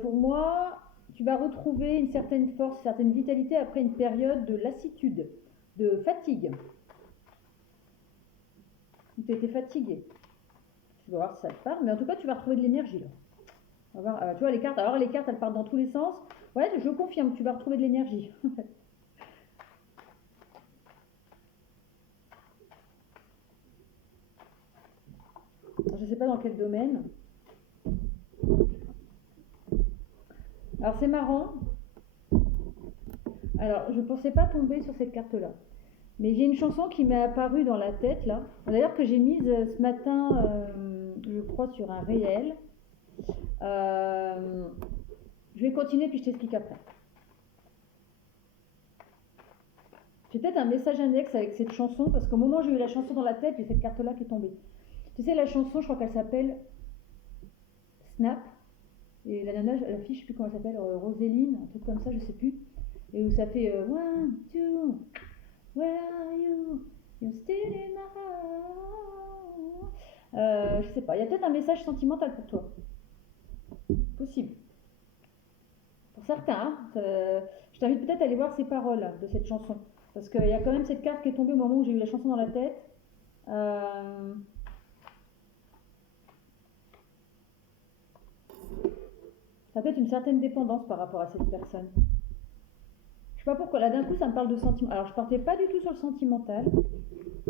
Pour moi, tu vas retrouver une certaine force, une certaine vitalité après une période de lassitude, de fatigue. Tu étais fatigué. Tu vas voir si ça te parle, mais en tout cas, tu vas retrouver de l'énergie là. On va voir, tu vois les cartes. Alors les cartes, elles partent dans tous les sens. Ouais, je confirme, tu vas retrouver de l'énergie. Je ne sais pas dans quel domaine. Alors c'est marrant. Alors, je ne pensais pas tomber sur cette carte-là. Mais j'ai une chanson qui m'est apparue dans la tête, là. D'ailleurs, que j'ai mise ce matin, je crois, sur un réel. Je vais continuer, puis je t'explique après. J'ai peut-être un message index avec cette chanson, parce qu'au moment où j'ai eu la chanson dans la tête, j'ai cette carte-là qui est tombée. Tu sais, la chanson, je crois qu'elle s'appelle Snap. Et la nana, la fille, je sais plus comment elle s'appelle, Roséline, un truc comme ça, je sais plus. Et où ça fait One, two, where are you? You're still in my heart. Je sais pas, il y a peut-être un message sentimental pour toi. Possible. Pour certains, hein, je t'invite peut-être à aller voir ces paroles de cette chanson. Parce qu'il y a quand même cette carte qui est tombée au moment où j'ai eu la chanson dans la tête. Ça peut être une certaine dépendance par rapport à cette personne. Je sais pas pourquoi, là d'un coup ça me parle de sentiment. Alors je partais pas du tout sur le sentimental.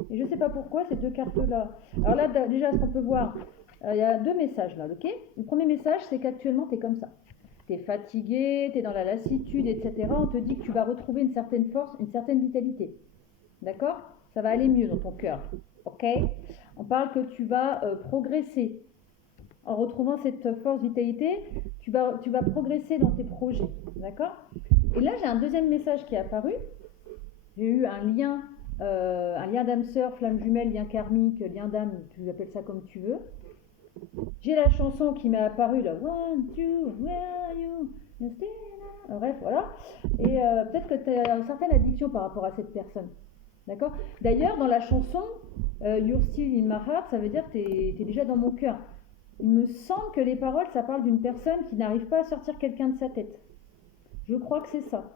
Et je sais pas pourquoi ces deux cartes-là. Alors là déjà ce qu'on peut voir, il y a deux messages là, ok? Le premier message c'est qu'actuellement tu es comme ça. Tu es fatigué, tu es dans la lassitude, etc. On te dit que tu vas retrouver une certaine force, une certaine vitalité. D'accord? Ça va aller mieux dans ton cœur. Ok? On parle que tu vas progresser. En retrouvant cette force, vitalité, tu vas progresser dans tes projets. D'accord? Et là, j'ai un deuxième message qui est apparu. J'ai eu un lien d'âme sœur, flamme jumelle, lien karmique, lien d'âme, tu appelles ça comme tu veux. J'ai la chanson qui m'est apparue là. One, two, where are you? Bref, voilà. Et peut-être que tu as une certaine addiction par rapport à cette personne. D'accord? D'ailleurs, dans la chanson, You're still in my heart, ça veut dire que tu es déjà dans mon cœur. Il me semble que les paroles, ça parle d'une personne qui n'arrive pas à sortir quelqu'un de sa tête. Je crois que c'est ça.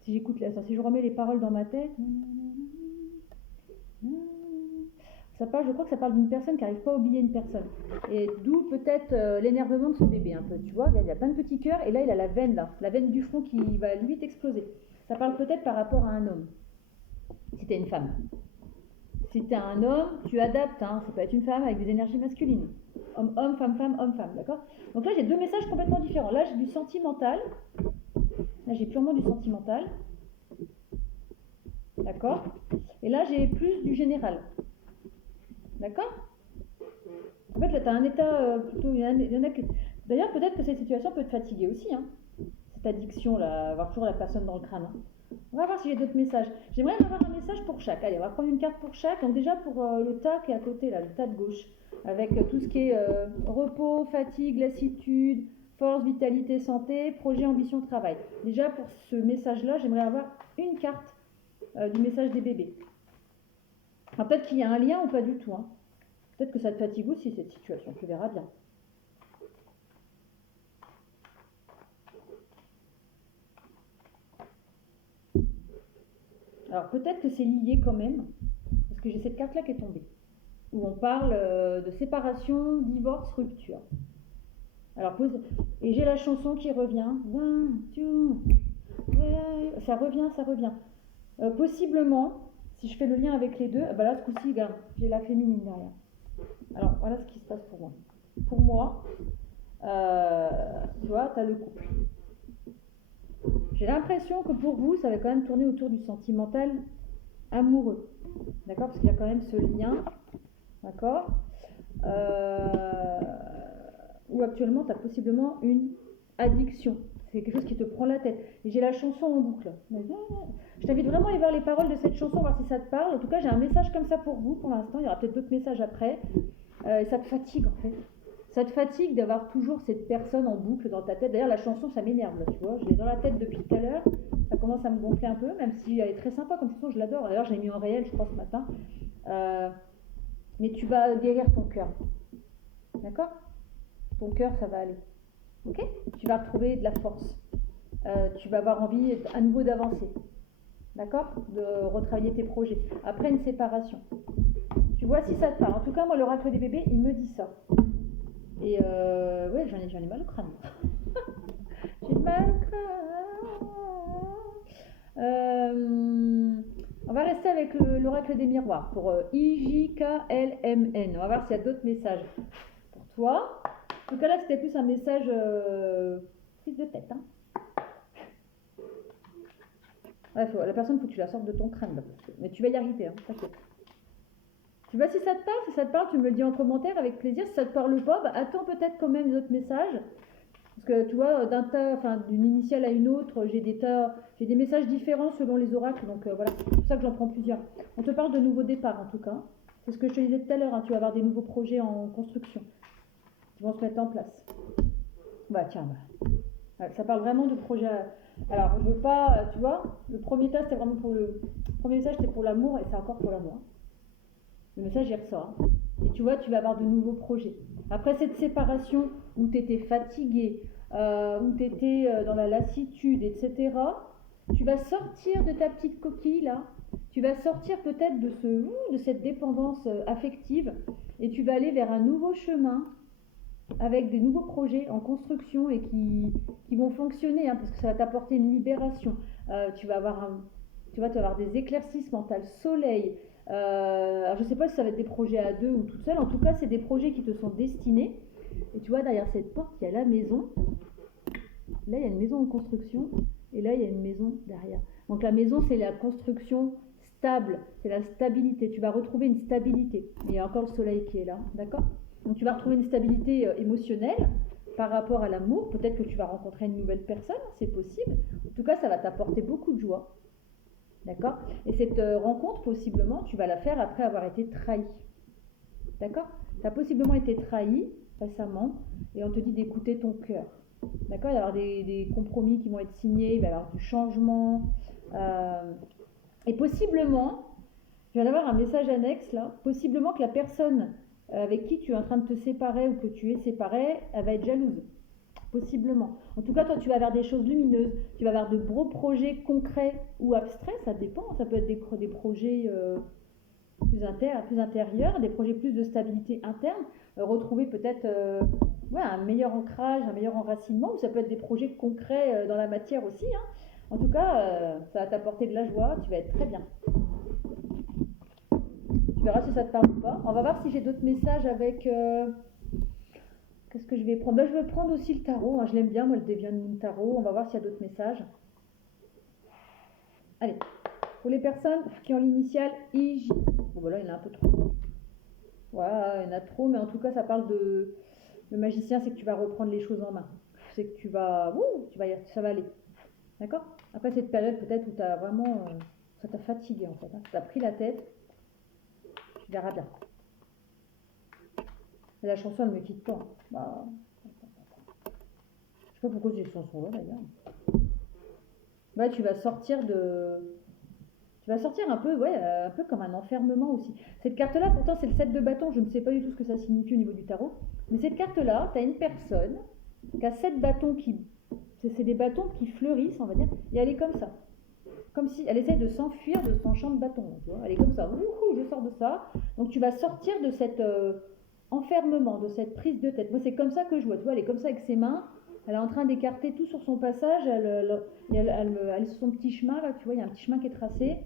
Si j'écoute là, si je remets les paroles dans ma tête, ça parle, je crois que ça parle d'une personne qui n'arrive pas à oublier une personne. Et d'où peut-être l'énervement de ce bébé un peu. Tu vois, il y a plein de petits cœurs et là il a la veine là, la veine du front qui va limite exploser. Ça parle peut-être par rapport à un homme. Si t'es une femme. Si t'es un homme, tu adaptes. Hein. Ça peut être une femme avec des énergies masculines. Homme, femme, homme, femme. D'accord? Donc là, j'ai deux messages complètement différents. Là, j'ai du sentimental. Là, j'ai purement du sentimental. D'accord? Et là, j'ai plus du général. D'accord? En fait, là, tu as un état plutôt... Il y en a que... D'ailleurs, peut-être que cette situation peut te fatiguer aussi. Hein. Cette addiction, là, avoir toujours la personne dans le crâne. Hein. On va voir si j'ai d'autres messages. J'aimerais avoir un message pour chaque. Allez, on va prendre une carte pour chaque. Donc déjà pour le tas qui est à côté, là, le tas de gauche. Avec tout ce qui est repos, fatigue, lassitude, force, vitalité, santé, projet, ambition, travail. Déjà pour ce message-là, j'aimerais avoir une carte du message des bébés. Alors peut-être qu'il y a un lien ou pas du tout. Hein. Peut-être que ça te fatigue aussi cette situation. Tu verras bien. Alors peut-être que c'est lié quand même, parce que j'ai cette carte-là qui est tombée, où on parle de séparation, divorce, rupture. Alors et j'ai la chanson qui revient. One, two, ça revient. Possiblement, si je fais le lien avec les deux, bah là ce coup-ci, regarde, j'ai la féminine derrière. Alors voilà ce qui se passe pour moi. Pour moi, tu vois, tu as le couple. J'ai l'impression que pour vous, ça va quand même tourner autour du sentimental amoureux. D'accord? Parce qu'il y a quand même ce lien. D'accord? Où actuellement, tu as possiblement une addiction. C'est quelque chose qui te prend la tête. Et j'ai la chanson en boucle. Je t'invite vraiment à aller voir les paroles de cette chanson, voir si ça te parle. En tout cas, j'ai un message comme ça pour vous pour l'instant. Il y aura peut-être d'autres messages après. Et ça te fatigue en fait. Ça te fatigue d'avoir toujours cette personne en boucle dans ta tête. D'ailleurs, la chanson, ça m'énerve, là, tu vois. Je l'ai dans la tête depuis tout à l'heure. Ça commence à me gonfler un peu, même si elle est très sympa comme chanson, je l'adore. D'ailleurs, je l'ai mis en réel, je crois, ce matin. Mais tu vas guérir ton cœur. D'accord? Ton cœur, ça va aller. Ok? Tu vas retrouver de la force. Tu vas avoir envie à nouveau d'avancer. D'accord? De retravailler tes projets. Après une séparation. Tu vois si ça te parle. En tout cas, moi, l'oracle des bébés, il me dit ça. Et ouais, j'en ai mal au crâne. J'ai mal au crâne. On va rester avec l'oracle des miroirs pour IJKLMN. On va voir s'il y a d'autres messages pour toi. En tout cas, là, c'était plus un message prise de tête. Hein. Ouais, la personne, il faut que tu la sortes de ton crâne. Là, mais tu vas y arriver, hein, t'inquiète. Tu vois, si ça te parle, tu me le dis en commentaire avec plaisir. Si ça te parle pas, bah, attends peut-être quand même d'autres messages. Parce que tu vois, d'une initiale à une autre, j'ai des messages différents selon les oracles. Donc voilà, c'est pour ça que j'en prends plusieurs. On te parle de nouveaux départs en tout cas. C'est ce que je te disais tout à l'heure, hein, tu vas avoir des nouveaux projets en construction qui vont se mettre en place. Bah tiens, bah. Ça parle vraiment de projets. Alors, je veux pas, tu vois, le premier message c'était pour l'amour et c'est encore pour l'amour. Le message, il ressort. Hein. Et tu vois, tu vas avoir de nouveaux projets. Après cette séparation où tu étais fatigué, où tu étais dans la lassitude, etc., tu vas sortir de ta petite coquille là. Tu vas sortir peut-être de cette dépendance affective et tu vas aller vers un nouveau chemin avec des nouveaux projets en construction et qui vont fonctionner, hein, parce que ça va t'apporter une libération. Tu vas avoir des éclaircissements, tu as le soleil. Alors je ne sais pas si ça va être des projets à deux ou toute seule, en tout cas c'est des projets qui te sont destinés. Et tu vois, derrière cette porte, il y a la maison. Là, il y a une maison en construction et là, il y a une maison derrière. Donc la maison, c'est la construction stable, c'est la stabilité. Tu vas retrouver une stabilité. Il y a encore le soleil qui est là, d'accord ? Donc tu vas retrouver une stabilité émotionnelle par rapport à l'amour. Peut-être que tu vas rencontrer une nouvelle personne, c'est possible. En tout cas, ça va t'apporter beaucoup de joie. D'accord ? Et cette rencontre, possiblement, tu vas la faire après avoir été trahi. D'accord ? Tu as possiblement été trahi récemment et on te dit d'écouter ton cœur. D'accord ? Il va y avoir des compromis qui vont être signés, il va y avoir du changement. Et possiblement, je viens d'avoir un message annexe là, possiblement que la personne avec qui tu es en train de te séparer ou que tu es séparé, elle va être jalouse. Possiblement. En tout cas, toi, tu vas vers des choses lumineuses, tu vas vers de gros projets concrets ou abstraits, ça dépend. Ça peut être des projets plus intérieurs, des projets plus de stabilité interne, retrouver peut-être un meilleur ancrage, un meilleur enracinement, ou ça peut être des projets concrets dans la matière aussi. Hein. En tout cas, ça va t'apporter de la joie, tu vas être très bien. Tu verras si ça te parle ou pas. On va voir si j'ai d'autres messages avec... Qu'est-ce que je vais prendre ? Je vais prendre aussi le tarot. Hein. Je l'aime bien, moi, le Deviant Moon Tarot. On va voir s'il y a d'autres messages. Allez. Pour les personnes qui ont l'initiale IJ. Bon, voilà, il y en a un peu trop. Voilà, il y en a trop, mais en tout cas, ça parle de... Le magicien, c'est que tu vas reprendre les choses en main. C'est que ça va aller. D'accord ? Après cette période, peut-être où tu as vraiment... ça t'a fatigué, en fait. Hein. Ça t'a pris la tête. Tu verras bien. Et la chanson, elle ne me quitte pas. Bah... Je sais pas pourquoi j'ai cette chanson-là, d'ailleurs. Ouais, tu vas sortir un peu, un peu comme un enfermement aussi. Cette carte-là, pourtant, c'est le 7 de bâton. Je ne sais pas du tout ce que ça signifie au niveau du tarot. Mais cette carte-là, tu as une personne qui a 7 bâtons c'est des bâtons qui fleurissent, on va dire. Et elle est comme ça. Comme si elle essaie de s'enfuir de son champ de bâton. Tu vois, elle est comme ça. Ouhou, je sors de ça. Donc, tu vas sortir de cet enfermement, de cette prise de tête. Moi, c'est comme ça que je vois. Tu vois, elle est comme ça avec ses mains. Elle est en train d'écarter tout sur son passage. Elle est sur son petit chemin, là. Tu vois, il y a un petit chemin qui est tracé.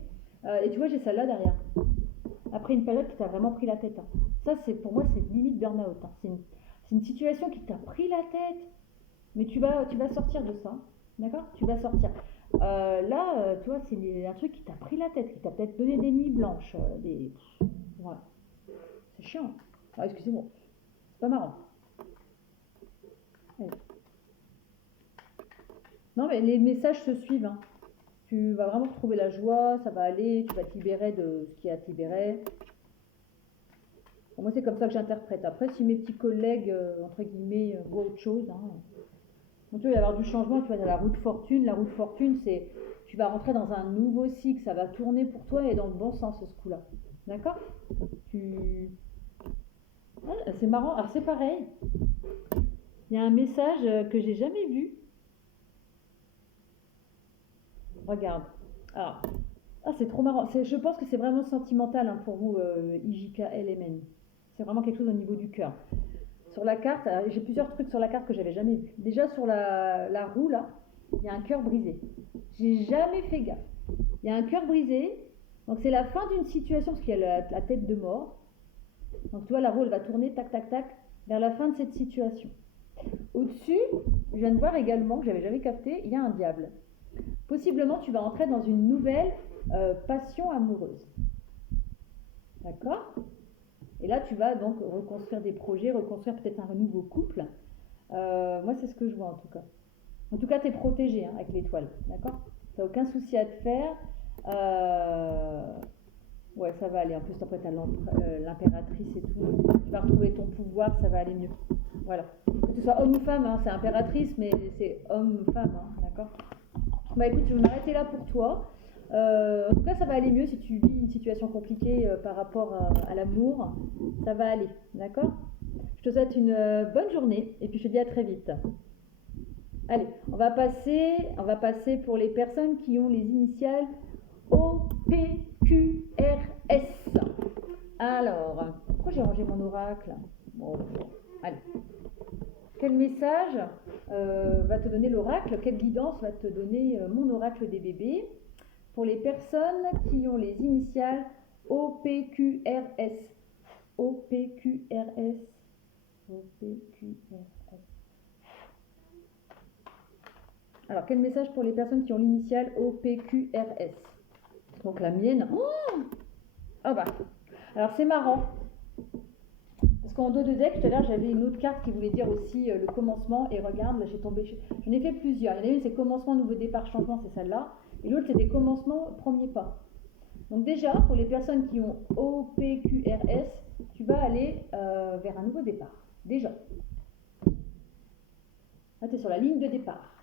Et tu vois, j'ai celle-là derrière. Après une période qui t'a vraiment pris la tête. Hein. Ça, pour moi, c'est limite burn-out. Hein. C'est une situation qui t'a pris la tête. Mais tu vas sortir de ça. D'accord ? Tu vas sortir. Là, tu vois, c'est un truc qui t'a pris la tête, qui t'a peut-être donné des nuits blanches. Voilà. C'est chiant. Ah, excusez-moi. C'est pas marrant. Allez. Non, mais les messages se suivent. Hein. Tu vas vraiment retrouver la joie, ça va aller, tu vas te libérer de ce qui est à te libérer. Bon, moi, c'est comme ça que j'interprète. Après, si mes petits collègues, entre guillemets, voient autre chose, hein, donc, tu vas y avoir du changement, tu vas dans la roue de fortune. La roue de fortune, c'est tu vas rentrer dans un nouveau cycle, ça va tourner pour toi et dans le bon sens, ce coup-là. D'accord ? C'est marrant. Alors, c'est pareil. Il y a un message que j'ai jamais vu. Regarde. Alors, c'est trop marrant. Je pense que c'est vraiment sentimental hein, pour vous, IJKLMN. C'est vraiment quelque chose au niveau du cœur. Sur la carte, j'ai plusieurs trucs sur la carte que j'avais jamais vu. Déjà sur la roue là, il y a un cœur brisé. J'ai jamais fait gaffe. Il y a un cœur brisé. Donc c'est la fin d'une situation parce qu'il y a la tête de mort. Donc tu vois la roue elle va tourner tac tac tac vers la fin de cette situation. Au-dessus, je viens de voir également que j'avais jamais capté, il y a un diable. Possiblement, tu vas entrer dans une nouvelle passion amoureuse. D'accord? Et là, tu vas donc reconstruire des projets, reconstruire peut-être un nouveau couple. Moi, c'est ce que je vois en tout cas. En tout cas, tu es protégé hein, avec l'étoile. D'accord? Tu n'as aucun souci à te faire. Ouais, ça va aller. En plus, après, tu as l'impératrice et tout. Tu vas retrouver ton pouvoir, ça va aller mieux. Voilà. Que tu sois homme ou femme, hein, c'est impératrice, mais c'est homme ou femme. Hein, d'accord? Bah écoute, je vais m'arrêter là pour toi. En tout cas, ça va aller mieux si tu vis une situation compliquée par rapport à l'amour. Ça va aller, d'accord? Je te souhaite une bonne journée et puis je te dis à très vite. Allez, on va passer pour les personnes qui ont les initiales OPQRS. Alors, pourquoi j'ai rangé mon oracle? Bon, allez. Quel message va te donner l'oracle? Quelle guidance va te donner mon oracle des bébés pour les personnes qui ont les initiales OPQRS? OPQRS. OPQRS. Alors, quel message pour les personnes qui ont l'initiale OPQRS? Donc la mienne. Oh bah. Alors c'est marrant. Parce qu'en dos de deck, tout à l'heure, j'avais une autre carte qui voulait dire aussi le commencement. Et regarde, là, j'ai tombé. J'en ai fait plusieurs. Il y en a une, c'est commencement, nouveau départ, changement, c'est celle-là. Et l'autre, c'est des commencements, premier pas. Donc déjà, pour les personnes qui ont OPQRS, tu vas aller vers un nouveau départ. Déjà. Là, tu es sur la ligne de départ.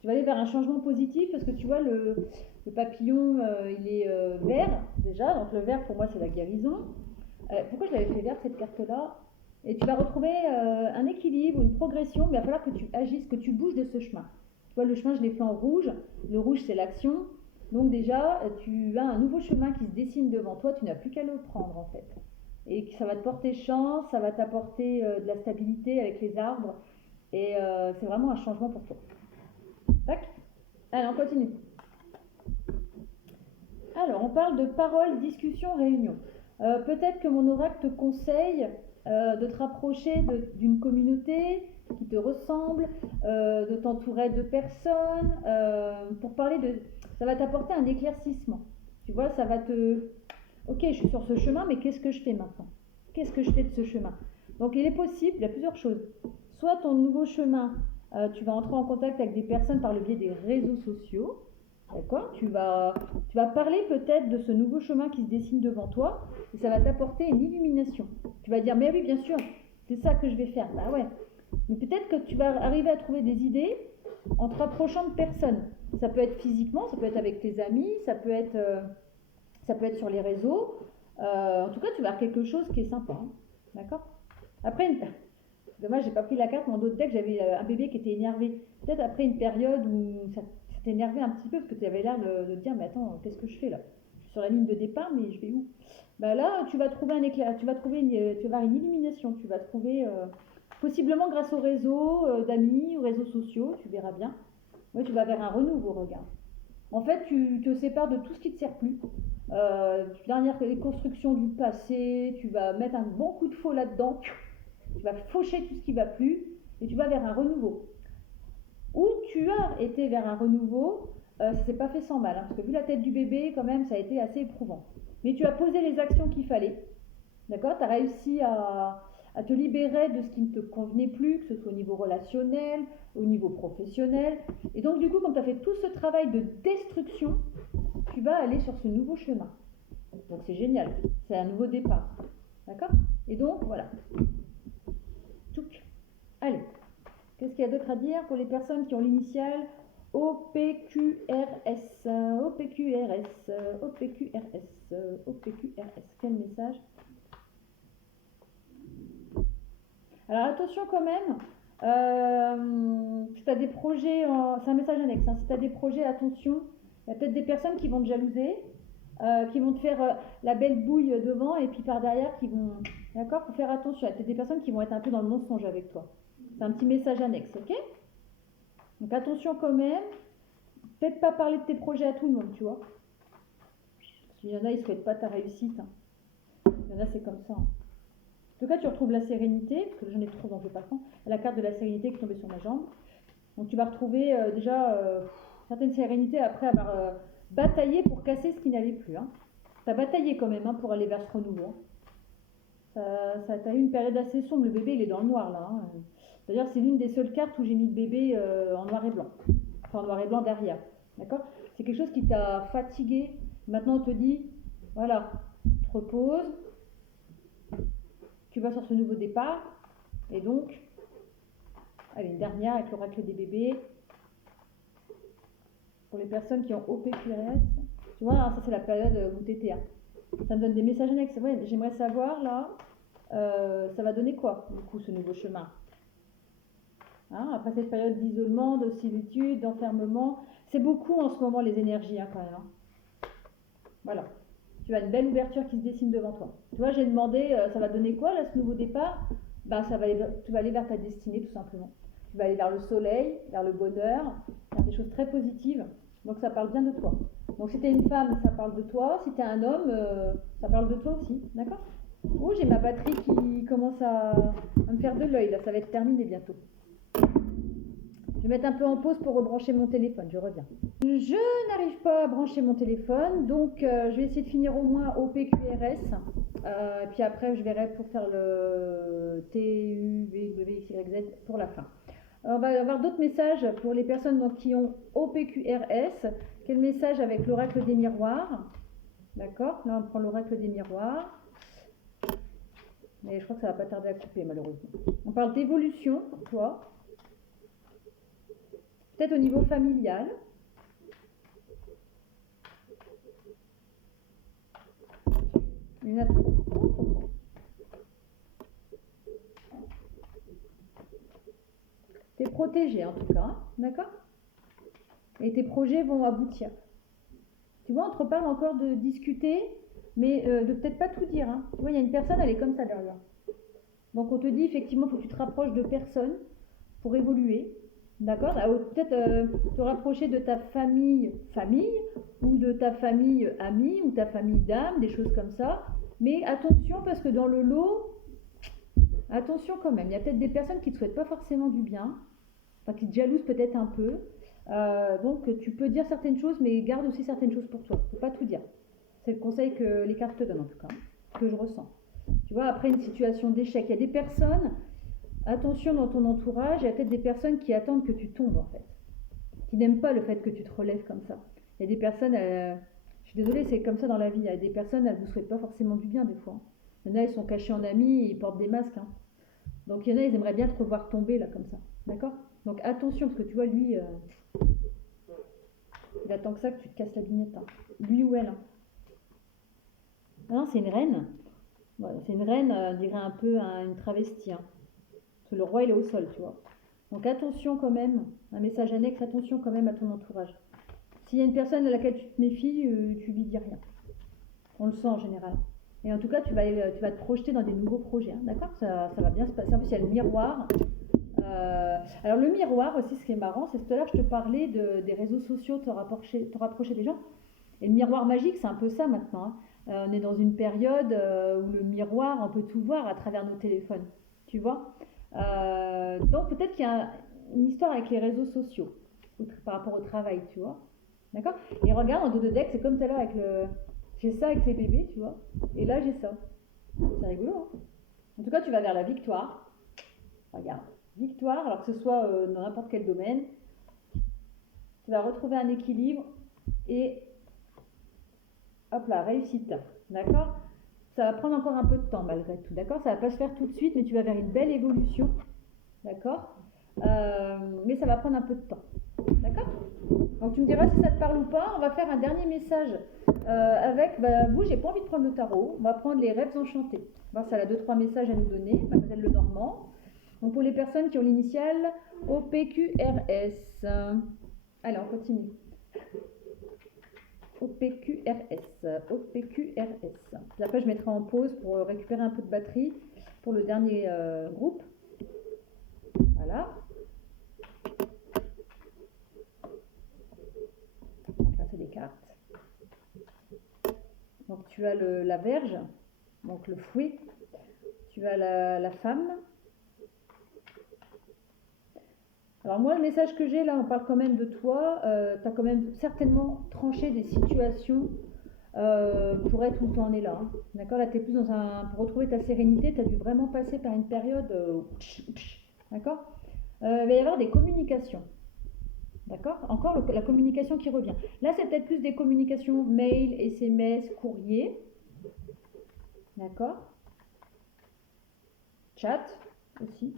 Tu vas aller vers un changement positif parce que tu vois, le papillon, il est vert déjà. Donc le vert, pour moi, c'est la guérison. Pourquoi je l'avais fait vert cette carte-là? Et tu vas retrouver un équilibre, une progression, mais il va falloir que tu agisses, que tu bouges de ce chemin. Tu vois, le chemin, je l'ai fait en rouge. Le rouge, c'est l'action. Donc déjà, tu as un nouveau chemin qui se dessine devant toi. Tu n'as plus qu'à le prendre, en fait. Et ça va te porter chance, ça va t'apporter de la stabilité avec les arbres. Et c'est vraiment un changement pour toi. Tac. Allez, on continue. Alors, on parle de paroles, discussions, réunions. Peut-être que mon oracle te conseille de te rapprocher d'une communauté qui te ressemble, de t'entourer de personnes, pour parler de... Ça va t'apporter un éclaircissement. Tu vois, ça va te... Ok, je suis sur ce chemin, mais qu'est-ce que je fais maintenant? Qu'est-ce que je fais de ce chemin? Donc, il est possible, il y a plusieurs choses. Soit ton nouveau chemin, tu vas entrer en contact avec des personnes par le biais des réseaux sociaux. D'accord? Tu vas parler peut-être de ce nouveau chemin qui se dessine devant toi et ça va t'apporter une illumination. Tu vas dire, mais oui, bien sûr, c'est ça que je vais faire. Bah ouais. Mais peut-être que tu vas arriver à trouver des idées en te rapprochant de personnes. Ça peut être physiquement, ça peut être avec tes amis, ça peut être sur les réseaux. En tout cas, tu vas avoir quelque chose qui est sympa. Hein. D'accord? Après, dommage, j'ai pas pris la carte, mais en d'autres decks, j'avais un bébé qui était énervé. Peut-être après une période où ça t'énervait un petit peu, parce que tu avais l'air de te dire, mais attends, qu'est-ce que je fais là? Je suis sur la ligne de départ, mais je vais où? Bah là, tu vas trouver un éclair, tu vas avoir une illumination, tu vas trouver, possiblement grâce au réseau d'amis, aux réseaux sociaux, tu verras bien. Ouais, tu vas vers un renouveau, regarde. En fait, tu te sépares de tout ce qui ne te sert plus. Dernière construction du passé, tu vas mettre un bon coup de faux là-dedans. Tu vas faucher tout ce qui ne va plus et tu vas vers un renouveau. Où tu as été vers un renouveau, ça ne s'est pas fait sans mal, hein, parce que vu la tête du bébé, quand même, ça a été assez éprouvant. Mais tu as posé les actions qu'il fallait, d'accord? Tu as réussi à te libérer de ce qui ne te convenait plus, que ce soit au niveau relationnel, au niveau professionnel. Et donc, du coup, quand tu as fait tout ce travail de destruction, tu vas aller sur ce nouveau chemin. Donc, c'est génial. C'est un nouveau départ. D'accord? Et donc, voilà. Allez, qu'est-ce qu'il y a d'autre à dire pour les personnes qui ont l'initiale OPQRS? OPQRS, OPQRS, OPQRS. Quel message? Alors attention quand même, si tu as des projets, c'est un message annexe, hein, si tu as des projets, attention, il y a peut-être des personnes qui vont te jalouser, qui vont te faire la belle bouille devant et puis par derrière qui vont... D'accord? Faut faire attention, il y a peut-être des personnes qui vont être un peu dans le mensonge avec toi. C'est un petit message annexe, ok? Donc attention quand même, peut-être pas parler de tes projets à tout le monde, tu vois. Parce qu'il y en a, ils ne souhaitent pas ta réussite. Hein. Il y en a, c'est comme ça. Hein. En tout cas, tu retrouves la sérénité, parce que j'en ai trop, donc je ne vais pas prendre. La carte de la sérénité qui est tombée sur ma jambe. Donc tu vas retrouver déjà Certaine sérénité après avoir bataillé pour casser ce qui n'allait plus. Hein. Tu as bataillé quand même pour aller vers ce renouveau. Ça t'a eu une période assez sombre. Le bébé, il est dans le noir là. Hein. D'ailleurs, c'est l'une des seules cartes où j'ai mis le bébé en noir et blanc. Enfin, en noir et blanc derrière. D'accord? C'est quelque chose qui t'a fatigué. Maintenant, on te dit, voilà, tu te reposes, tu vas sur ce nouveau départ. Et donc, allez, une dernière avec l'oracle des bébés. Pour les personnes qui ont OPQRS, tu vois, hein, ça c'est la période où tu étais. Hein. Ça me donne des messages annexes. Ouais, j'aimerais savoir là, ça va donner quoi, du coup, ce nouveau chemin hein, après cette période d'isolement, de solitude, d'enfermement, c'est beaucoup en ce moment les énergies hein, quand même. Hein. Voilà. Tu as une belle ouverture qui se dessine devant toi. Tu vois, j'ai demandé, ça va donner quoi là, ce nouveau départ ben, tu vas aller vers ta destinée tout simplement. Tu vas aller vers le soleil, vers le bonheur, vers des choses très positives. Donc ça parle bien de toi. Donc si tu es une femme, ça parle de toi. Si tu es un homme, ça parle de toi aussi. D'accord? Oh, j'ai ma batterie qui commence à me faire de l'œil. Là, ça va être terminé bientôt. Je vais mettre un peu en pause pour rebrancher mon téléphone. Je reviens. Je n'arrive pas à brancher mon téléphone, donc je vais essayer de finir au moins au PQRS. Et puis après, je verrai pour faire le TUVWXYZ pour la fin. On va avoir d'autres messages pour les personnes donc, qui ont OPQRS. Quel message avec l'oracle des miroirs? D'accord, là on prend l'oracle des miroirs. Mais je crois que ça va pas tarder à couper malheureusement. On parle d'évolution pour toi. Peut-être au niveau familial. Tu es protégé en tout cas, hein, d'accord? Et tes projets vont aboutir. Tu vois, on te reparle encore de discuter, mais de peut-être pas tout dire. Hein. Tu vois, il y a une personne, elle est comme ça derrière. Donc on te dit effectivement, il faut que tu te rapproches de personnes pour évoluer. D'accord? Peut-être te rapprocher de ta famille, ou de ta famille amie, ou ta famille d'âme, des choses comme ça. Mais attention, parce que dans le lot, attention quand même, il y a peut-être des personnes qui ne te souhaitent pas forcément du bien, enfin qui te jalousent peut-être un peu. Donc tu peux dire certaines choses, mais garde aussi certaines choses pour toi. Il ne faut pas tout dire. C'est le conseil que les cartes te donnent en tout cas, que je ressens. Tu vois, après une situation d'échec, il y a des personnes, attention dans ton entourage, il y a peut-être des personnes qui attendent que tu tombes en fait, qui n'aiment pas le fait que tu te relèves comme ça. Il y a des personnes, je suis désolée, c'est comme ça dans la vie, il y a des personnes, elles ne vous souhaitent pas forcément du bien des fois. Il y en a, ils sont cachés en amis, ils portent des masques. Hein. Donc il y en a, ils aimeraient bien te revoir tomber là comme ça. D'accord? Donc attention, parce que tu vois, lui, il attend que ça que tu te casses la binette. Hein. Lui ou elle. Hein. Non, c'est une reine. Voilà, c'est une reine, on dirait un peu une travestie. Hein. Parce que le roi, il est au sol, tu vois. Donc attention quand même, un message annexe, attention quand même à ton entourage. S'il y a une personne à laquelle tu te méfies, tu lui dis rien. On le sent en général. Et en tout cas, tu vas te projeter dans des nouveaux projets. Hein, d'accord? Ça va bien se passer. En plus, il y a le miroir. Alors le miroir aussi, ce qui est marrant, c'est que tout à l'heure je te parlais des réseaux sociaux, te rapprocher des gens. Et le miroir magique, c'est un peu ça maintenant. Hein. On est dans une période où le miroir, on peut tout voir à travers nos téléphones. Tu vois? Donc peut-être qu'il y a une histoire avec les réseaux sociaux par rapport au travail, tu vois? D'accord? Et regarde, en dos de deck, c'est comme tout à l'heure avec le... J'ai ça avec les bébés, tu vois? Et là, j'ai ça. C'est rigolo, hein? En tout cas, tu vas vers la victoire. Regarde. Victoire, alors que ce soit dans n'importe quel domaine, tu vas retrouver un équilibre et hop là, réussite, d'accord? Ça va prendre encore un peu de temps malgré tout, d'accord? Ça va pas se faire tout de suite, mais tu vas vers une belle évolution, d'accord? Mais ça va prendre un peu de temps, d'accord? Donc tu me diras si ça te parle ou pas. On va faire un dernier message avec, vous, j'ai pas envie de prendre le tarot, on va prendre les rêves enchantés. Voir si elle a 2-3 messages à nous donner, Mademoiselle Lenormand. Donc pour les personnes qui ont l'initiale OPQRS. Allez, on continue. OPQRS. Puis après, je mettrai en pause pour récupérer un peu de batterie pour le dernier groupe. Voilà. Donc là, c'est des cartes. Donc tu as la verge, donc le fouet. Tu as la femme. Alors moi, le message que j'ai là, on parle quand même de toi. Tu as quand même certainement tranché des situations pour être où tu en es là. Hein. D'accord. Là, tu es plus dans un... Pour retrouver ta sérénité, tu as dû vraiment passer par une période... d'accord. Il va y avoir des communications. D'accord. Encore la communication qui revient. Là, c'est peut-être plus des communications mail, SMS, courrier. D'accord. Chat aussi.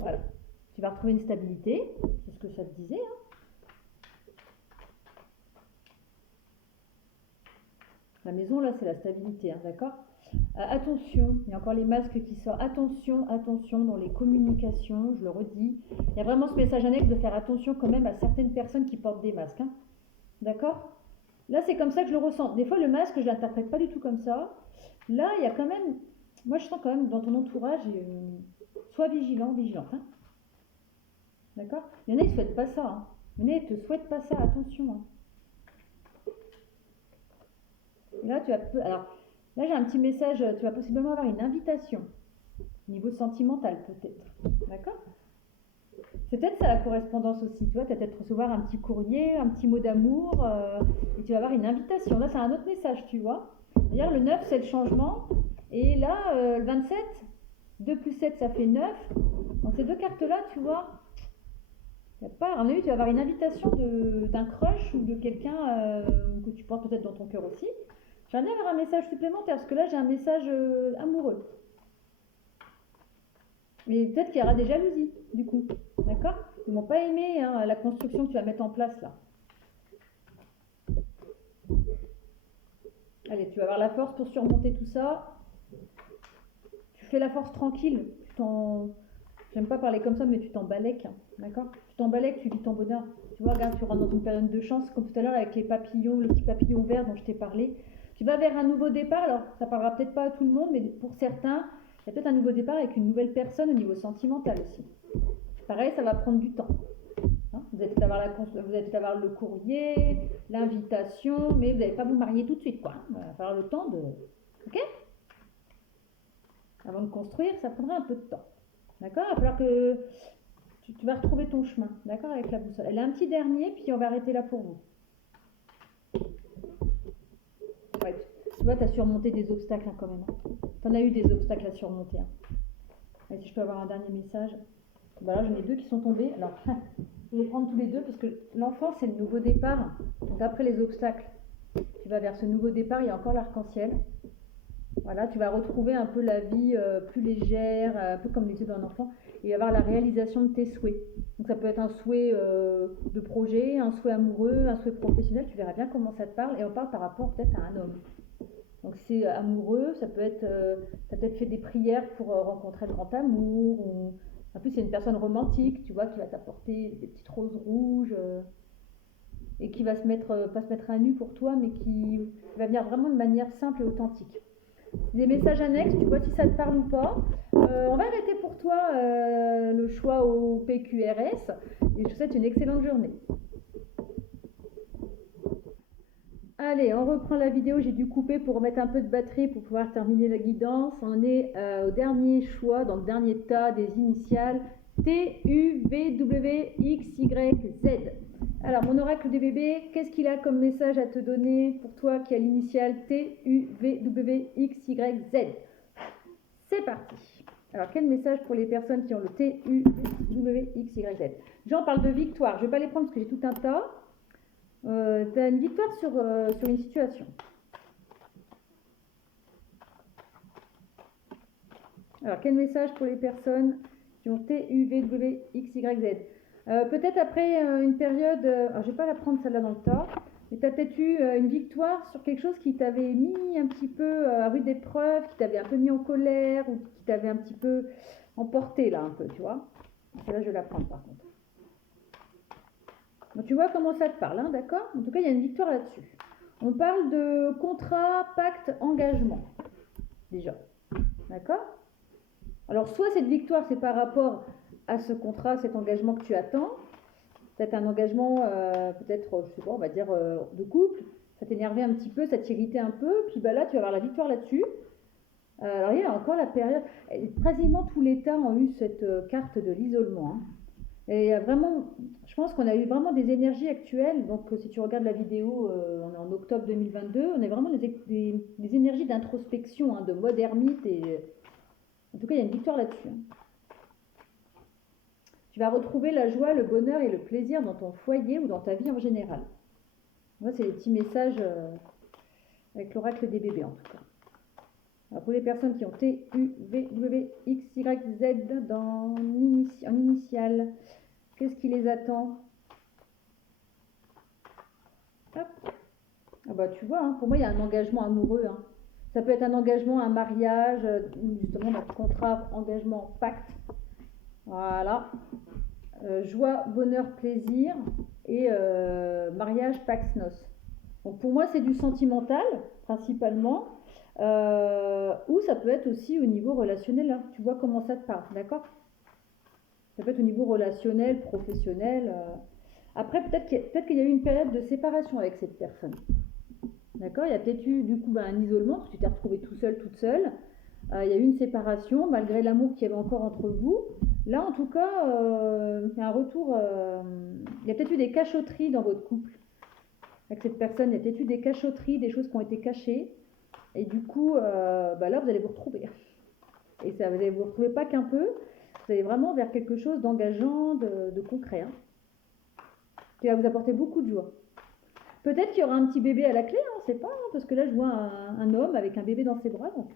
Voilà. Tu vas retrouver une stabilité, c'est ce que ça te disait. Hein. La maison, là, c'est la stabilité, hein, d'accord. Attention, il y a encore les masques qui sortent. Attention, attention dans les communications, je le redis. Il y a vraiment ce message annexe de faire attention quand même à certaines personnes qui portent des masques. Hein. D'accord. Là, c'est comme ça que je le ressens. Des fois, le masque, je ne l'interprète pas du tout comme ça. Là, il y a quand même... Moi, je sens quand même dans ton entourage, sois vigilant, vigilante. Hein. D'accord. Il y en a, ils ne souhaitent pas ça. Hein. Il y en a, ils ne te souhaitent pas ça. Attention. Hein. Et là, tu as... Alors, là, j'ai un petit message. Tu vas possiblement avoir une invitation. Niveau sentimental, peut-être. D'accord. C'est peut-être ça la correspondance aussi. Tu vois, tu vas peut-être recevoir un petit courrier, un petit mot d'amour, et tu vas avoir une invitation. Là, c'est un autre message, tu vois. D'ailleurs, le 9, c'est le changement. Et là, le 27, 2 plus 7, ça fait 9. Donc, ces deux cartes-là, tu vois, y a pas, en tu vas avoir une invitation d'un crush ou de quelqu'un que tu portes peut-être dans ton cœur aussi. J'aimerais bien avoir un message supplémentaire, parce que là, j'ai un message amoureux. Mais peut-être qu'il y aura des jalousies, du coup. D'accord. Ils m'ont pas aimé hein, la construction que tu vas mettre en place là. Allez, tu vas avoir la force pour surmonter tout ça. Tu fais la force tranquille. J'aime pas parler comme ça, mais tu t'en balèques. Hein, d'accord. Tu t'en balèques, tu vis ton bonheur. Tu vois, regarde, tu rentres dans une période de chance, comme tout à l'heure avec les papillons, le petit papillon vert dont je t'ai parlé. Tu vas vers un nouveau départ. Alors, ça parlera peut-être pas à tout le monde, mais pour certains, il y a peut-être un nouveau départ avec une nouvelle personne au niveau sentimental aussi. Pareil, ça va prendre du temps. Hein, vous allez peut-être avoir le courrier, l'invitation, mais vous n'allez pas vous marier tout de suite, quoi. Il va falloir le temps de... Ok. Avant de construire, ça prendra un peu de temps. D'accord. Il va falloir que tu vas retrouver ton chemin, d'accord, avec la boussole. Elle a un petit dernier, puis on va arrêter là pour vous. Ouais, tu vois, tu as surmonté des obstacles hein, quand même. Tu en as eu des obstacles à surmonter. Hein. Allez, si je peux avoir un dernier message. Voilà, j'en ai deux qui sont tombés. Alors, je vais les prendre tous les deux parce que l'enfant, c'est le nouveau départ. Donc, après les obstacles, tu vas vers ce nouveau départ. Il y a encore l'arc-en-ciel. Voilà, tu vas retrouver un peu la vie plus légère, un peu comme les yeux d'un enfant. Et avoir la réalisation de tes souhaits. Donc, ça peut être un souhait de projet, un souhait amoureux, un souhait professionnel. Tu verras bien comment ça te parle. Et on parle par rapport peut-être à un homme. Donc, c'est amoureux. Ça peut être, tu as peut-être fait des prières pour rencontrer le grand amour ou... En plus, c'est une personne romantique, tu vois, qui va t'apporter des petites roses rouges et qui va pas se mettre à nu pour toi, mais qui va venir vraiment de manière simple et authentique. Des messages annexes, tu vois si ça te parle ou pas. On va arrêter pour toi le choix au PQRS et je te souhaite une excellente journée. Allez, on reprend la vidéo, j'ai dû couper pour remettre un peu de batterie pour pouvoir terminer la guidance. On est au dernier choix, dans le dernier tas des initiales T, U, V, W, X, Y, Z. Alors, mon oracle des bébés, qu'est-ce qu'il a comme message à te donner pour toi qui a l'initiale T, U, V, W, X, Y, Z? C'est parti. Alors, quel message pour les personnes qui ont le T, U, V, W, X, Y, Z? J'en parle de victoire, je ne vais pas les prendre parce que j'ai tout un tas. Tu as une victoire sur une situation. Alors, quel message pour les personnes qui ont T, U, V, W, X, Y, Z? Peut-être après une période, alors je ne vais pas la prendre celle-là dans le tas, mais tu as peut-être eu une victoire sur quelque chose qui t'avait mis un petit peu à rude épreuve, qui t'avait un peu mis en colère, ou qui t'avait un petit peu emporté là un peu, tu vois. Celle-là, je vais la prendre par contre. Donc, tu vois comment ça te parle, hein, d'accord? En tout cas, il y a une victoire là-dessus. On parle de contrat, pacte, engagement. Déjà. D'accord? Alors, soit cette victoire, c'est par rapport à ce contrat, cet engagement que tu attends. Peut-être un engagement, peut-être, je sais pas, on va dire de couple. Ça t'énervait un petit peu, ça t'irritait un peu. Puis bah, là, tu vas avoir la victoire là-dessus. Alors, il y a encore la période. Quasiment tous les tas ont eu cette carte de l'isolement, hein. Et il y a vraiment, je pense qu'on a eu vraiment des énergies actuelles. Donc, si tu regardes la vidéo, on est en octobre 2022, on a vraiment des énergies d'introspection, hein, de mode ermite. Et en tout cas, il y a une victoire là-dessus, hein. Tu vas retrouver la joie, le bonheur et le plaisir dans ton foyer ou dans ta vie en général. Moi, c'est les petits messages avec l'oracle des bébés, en tout cas. Alors, pour les personnes qui ont T, U, V, W, X, Y, Z en initial, qu'est-ce qui les attend? Hop. Ah bah tu vois, hein, pour moi il y a un engagement amoureux, hein. Ça peut être un engagement, un mariage, justement notre contrat, engagement, pacte. Voilà. Joie, bonheur, plaisir et mariage, pax, noces. Donc pour moi c'est du sentimental principalement. Ou ça peut être aussi au niveau relationnel, hein. Tu vois comment ça te parle, d'accord? Ça peut être au niveau relationnel, professionnel. Après, peut-être qu'il y a eu une période de séparation avec cette personne. D'accord? Il y a peut-être eu du coup un isolement, parce que tu t'es retrouvé tout seul, toute seule. Il y a eu une séparation, malgré l'amour qu'il y avait encore entre vous. Là, en tout cas, il y a un retour. Il y a peut-être eu des cachotteries dans votre couple avec cette personne. Il y a peut-être eu des cachotteries, des choses qui ont été cachées. Et du coup, là, vous allez vous retrouver. Et ça, vous allez vous retrouver pas qu'un peu. Vous allez vraiment vers quelque chose d'engageant, de concret, hein, qui va vous apporter beaucoup de joie. Peut-être qu'il y aura un petit bébé à la clé, on ne sait pas, hein, parce que là je vois un homme avec un bébé dans ses bras, donc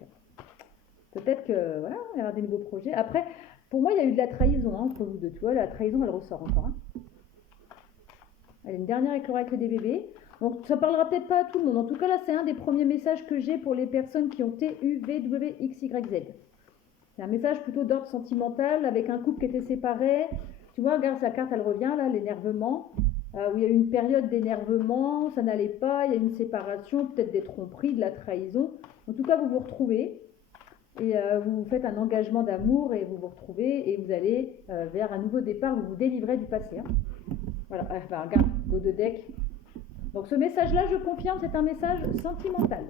peut-être que voilà, il y aura des nouveaux projets. Après, pour moi, il y a eu de la trahison, hein, entre vous deux, tu vois, la trahison elle ressort encore, hein. Elle est une dernière avec l'oracle des bébés. Donc ça parlera peut-être pas à tout le monde. En tout cas, là, c'est un des premiers messages que j'ai pour les personnes qui ont T, U, V, W, X, Y, Z. C'est un message plutôt d'ordre sentimental avec un couple qui était séparé. Tu vois, regarde, sa carte, elle revient là, l'énervement. Où il y a eu une période d'énervement, ça n'allait pas, il y a eu une séparation, peut-être des tromperies, de la trahison. En tout cas, vous vous retrouvez et vous faites un engagement d'amour et vous vous retrouvez et vous allez vers un nouveau départ, vous vous délivrez du passé, hein. Voilà, regarde, dos de deck. Donc ce message-là, je confirme, c'est un message sentimental.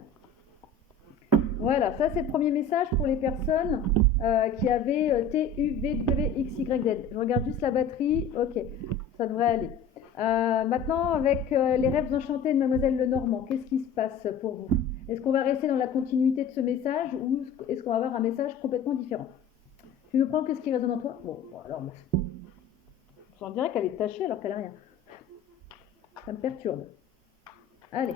Voilà, ça c'est le premier message pour les personnes qui avaient T, U, V, W, X, Y, Z. Je regarde juste la batterie, ok, ça devrait aller. Maintenant, avec les rêves enchantés de Mademoiselle Lenormand, qu'est-ce qui se passe pour vous? Est-ce qu'on va rester dans la continuité de ce message ou est-ce qu'on va avoir un message complètement différent? Tu me prends qu'est-ce qui résonne en toi? Bon, alors, j'en dirais qu'elle est tachée alors qu'elle n'a rien. Ça me perturbe. Allez,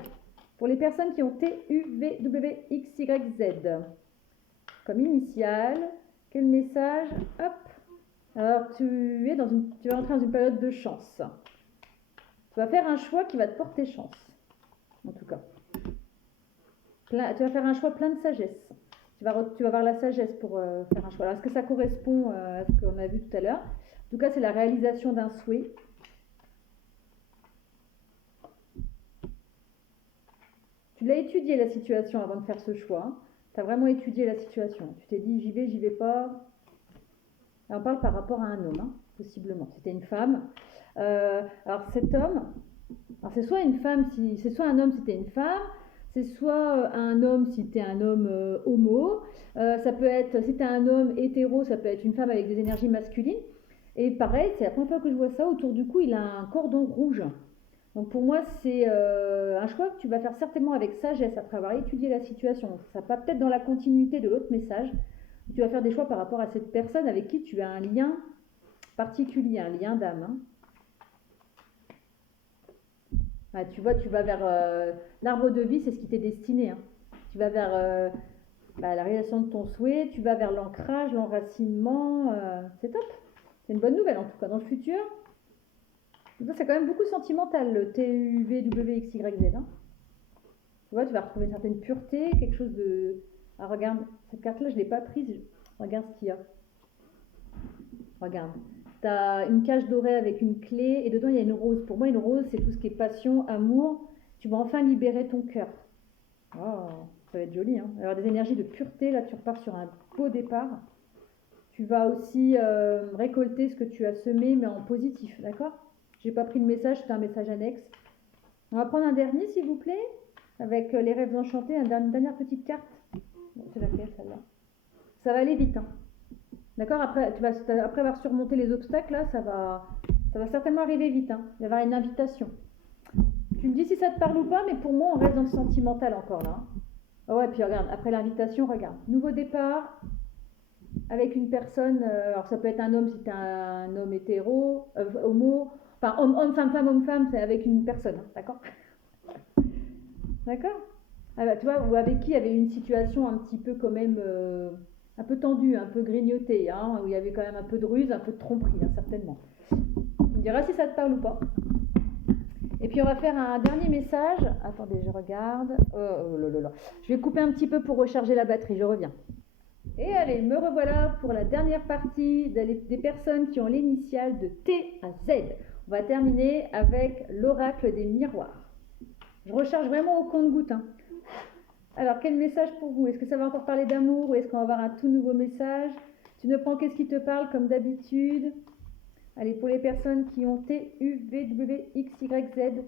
pour les personnes qui ont T, U, V, W, X, Y, Z comme initiale, quel message? Hop. Alors, tu vas rentrer dans une période de chance. Tu vas faire un choix qui va te porter chance, en tout cas. Tu vas faire un choix plein de sagesse. Tu vas avoir la sagesse pour faire un choix. Alors, est-ce que ça correspond à ce qu'on a vu tout à l'heure? En tout cas, c'est la réalisation d'un souhait. Tu l'as étudié la situation avant de faire ce choix. Tu as vraiment étudié la situation. Tu t'es dit, j'y vais pas. Alors, on parle par rapport à un homme, hein, possiblement. C'était une femme. Alors, cet homme, alors c'est soit une femme, c'est soit un homme si c'était une femme, c'est soit un homme si t'es un homme homo. Ça peut être, si t'es un homme hétéro, ça peut être une femme avec des énergies masculines. Et pareil, c'est la première fois que je vois ça. Autour du cou, il a un cordon rouge. Donc pour moi, c'est un choix que tu vas faire certainement avec sagesse après avoir étudié la situation. Ça va peut-être dans la continuité de l'autre message. Tu vas faire des choix par rapport à cette personne avec qui tu as un lien particulier, un lien d'âme, hein. Ah, tu vois, tu vas vers l'arbre de vie, c'est ce qui t'est destiné, hein. Tu vas vers la réalisation de ton souhait, tu vas vers l'ancrage, l'enracinement. C'est top. C'est une bonne nouvelle en tout cas dans le futur. C'est quand même beaucoup sentimental le TUVWXYZ, hein. Tu vois, tu vas retrouver une certaine pureté, quelque chose de. Ah, regarde, cette carte-là, je ne l'ai pas prise. Regarde ce qu'il y a. Regarde. Tu as une cage dorée avec une clé et dedans il y a une rose. Pour moi, une rose, c'est tout ce qui est passion, amour. Tu vas enfin libérer ton cœur. Oh, ça va être joli, hein. Alors, des énergies de pureté, là, tu repars sur un beau départ. Tu vas aussi récolter ce que tu as semé, mais en positif, d'accord? J'ai pas pris le message, c'est un message annexe. On va prendre un dernier, s'il vous plaît, avec les rêves enchantés, une dernière petite carte. C'est laquelle celle-là? Ça va aller vite, hein. D'accord? Après, après avoir surmonté les obstacles, là, ça va certainement arriver vite, hein. Il va y avoir une invitation. Tu me dis si ça te parle ou pas, mais pour moi, on reste dans le sentimental encore là. Ah ouais, puis regarde, après l'invitation, regarde. Nouveau départ avec une personne, alors ça peut être un homme si tu es un homme hétéro, homo, enfin homme, femme, femme, c'est avec une personne, hein, d'accord? D'accord? Ah bah, tu vois, ou avec qui il y avait une situation un petit peu quand même un peu tendue, un peu grignotée, hein, où il y avait quand même un peu de ruse, un peu de tromperie, hein, certainement. Tu me diras si ça te parle ou pas. Et puis on va faire un dernier message. Attendez, je regarde. Je vais couper un petit peu pour recharger la batterie, je reviens. Et allez, me revoilà pour la dernière partie des personnes qui ont l'initiale de T à Z. On va terminer avec l'oracle des miroirs. Je recharge vraiment au compte-gouttes, hein. Alors, quel message pour vous? Est-ce que ça va encore parler d'amour ou est-ce qu'on va avoir un tout nouveau message? Tu ne prends qu'est-ce qui te parle comme d'habitude? Allez, pour les personnes qui ont T, U, V, W, X, Y, Z,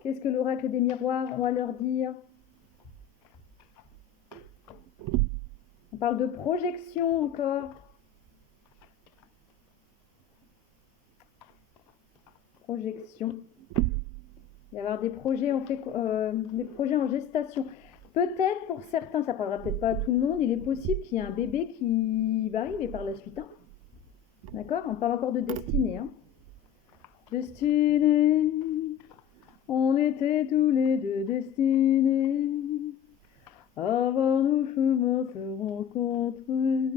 qu'est-ce que l'oracle des miroirs va leur dire? On parle de projection encore. Projection. Il va y avoir des projets, des projets en gestation. Peut-être pour certains, ça ne parlera peut-être pas à tout le monde, il est possible qu'il y ait un bébé qui va arriver par la suite, hein. D'accord? On parle encore de destinée, hein. Destinée, on était tous les deux destinés, avant nos chemins se rencontrer.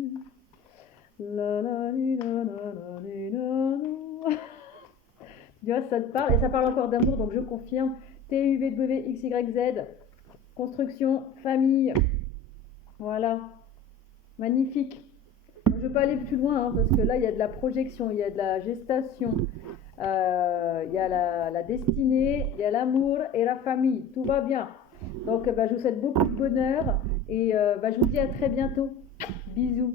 La la li, la la li, la la. Tu vois, ça te parle, et ça parle encore d'amour, donc je confirme. T, U, V, W, X, Y, Z, construction, famille. Voilà. Magnifique. Je ne veux pas aller plus loin, hein, parce que là, il y a de la projection, il y a de la gestation, il y a la destinée, il y a l'amour et la famille. Tout va bien. Donc, je vous souhaite beaucoup de bonheur et je vous dis à très bientôt. Bisous.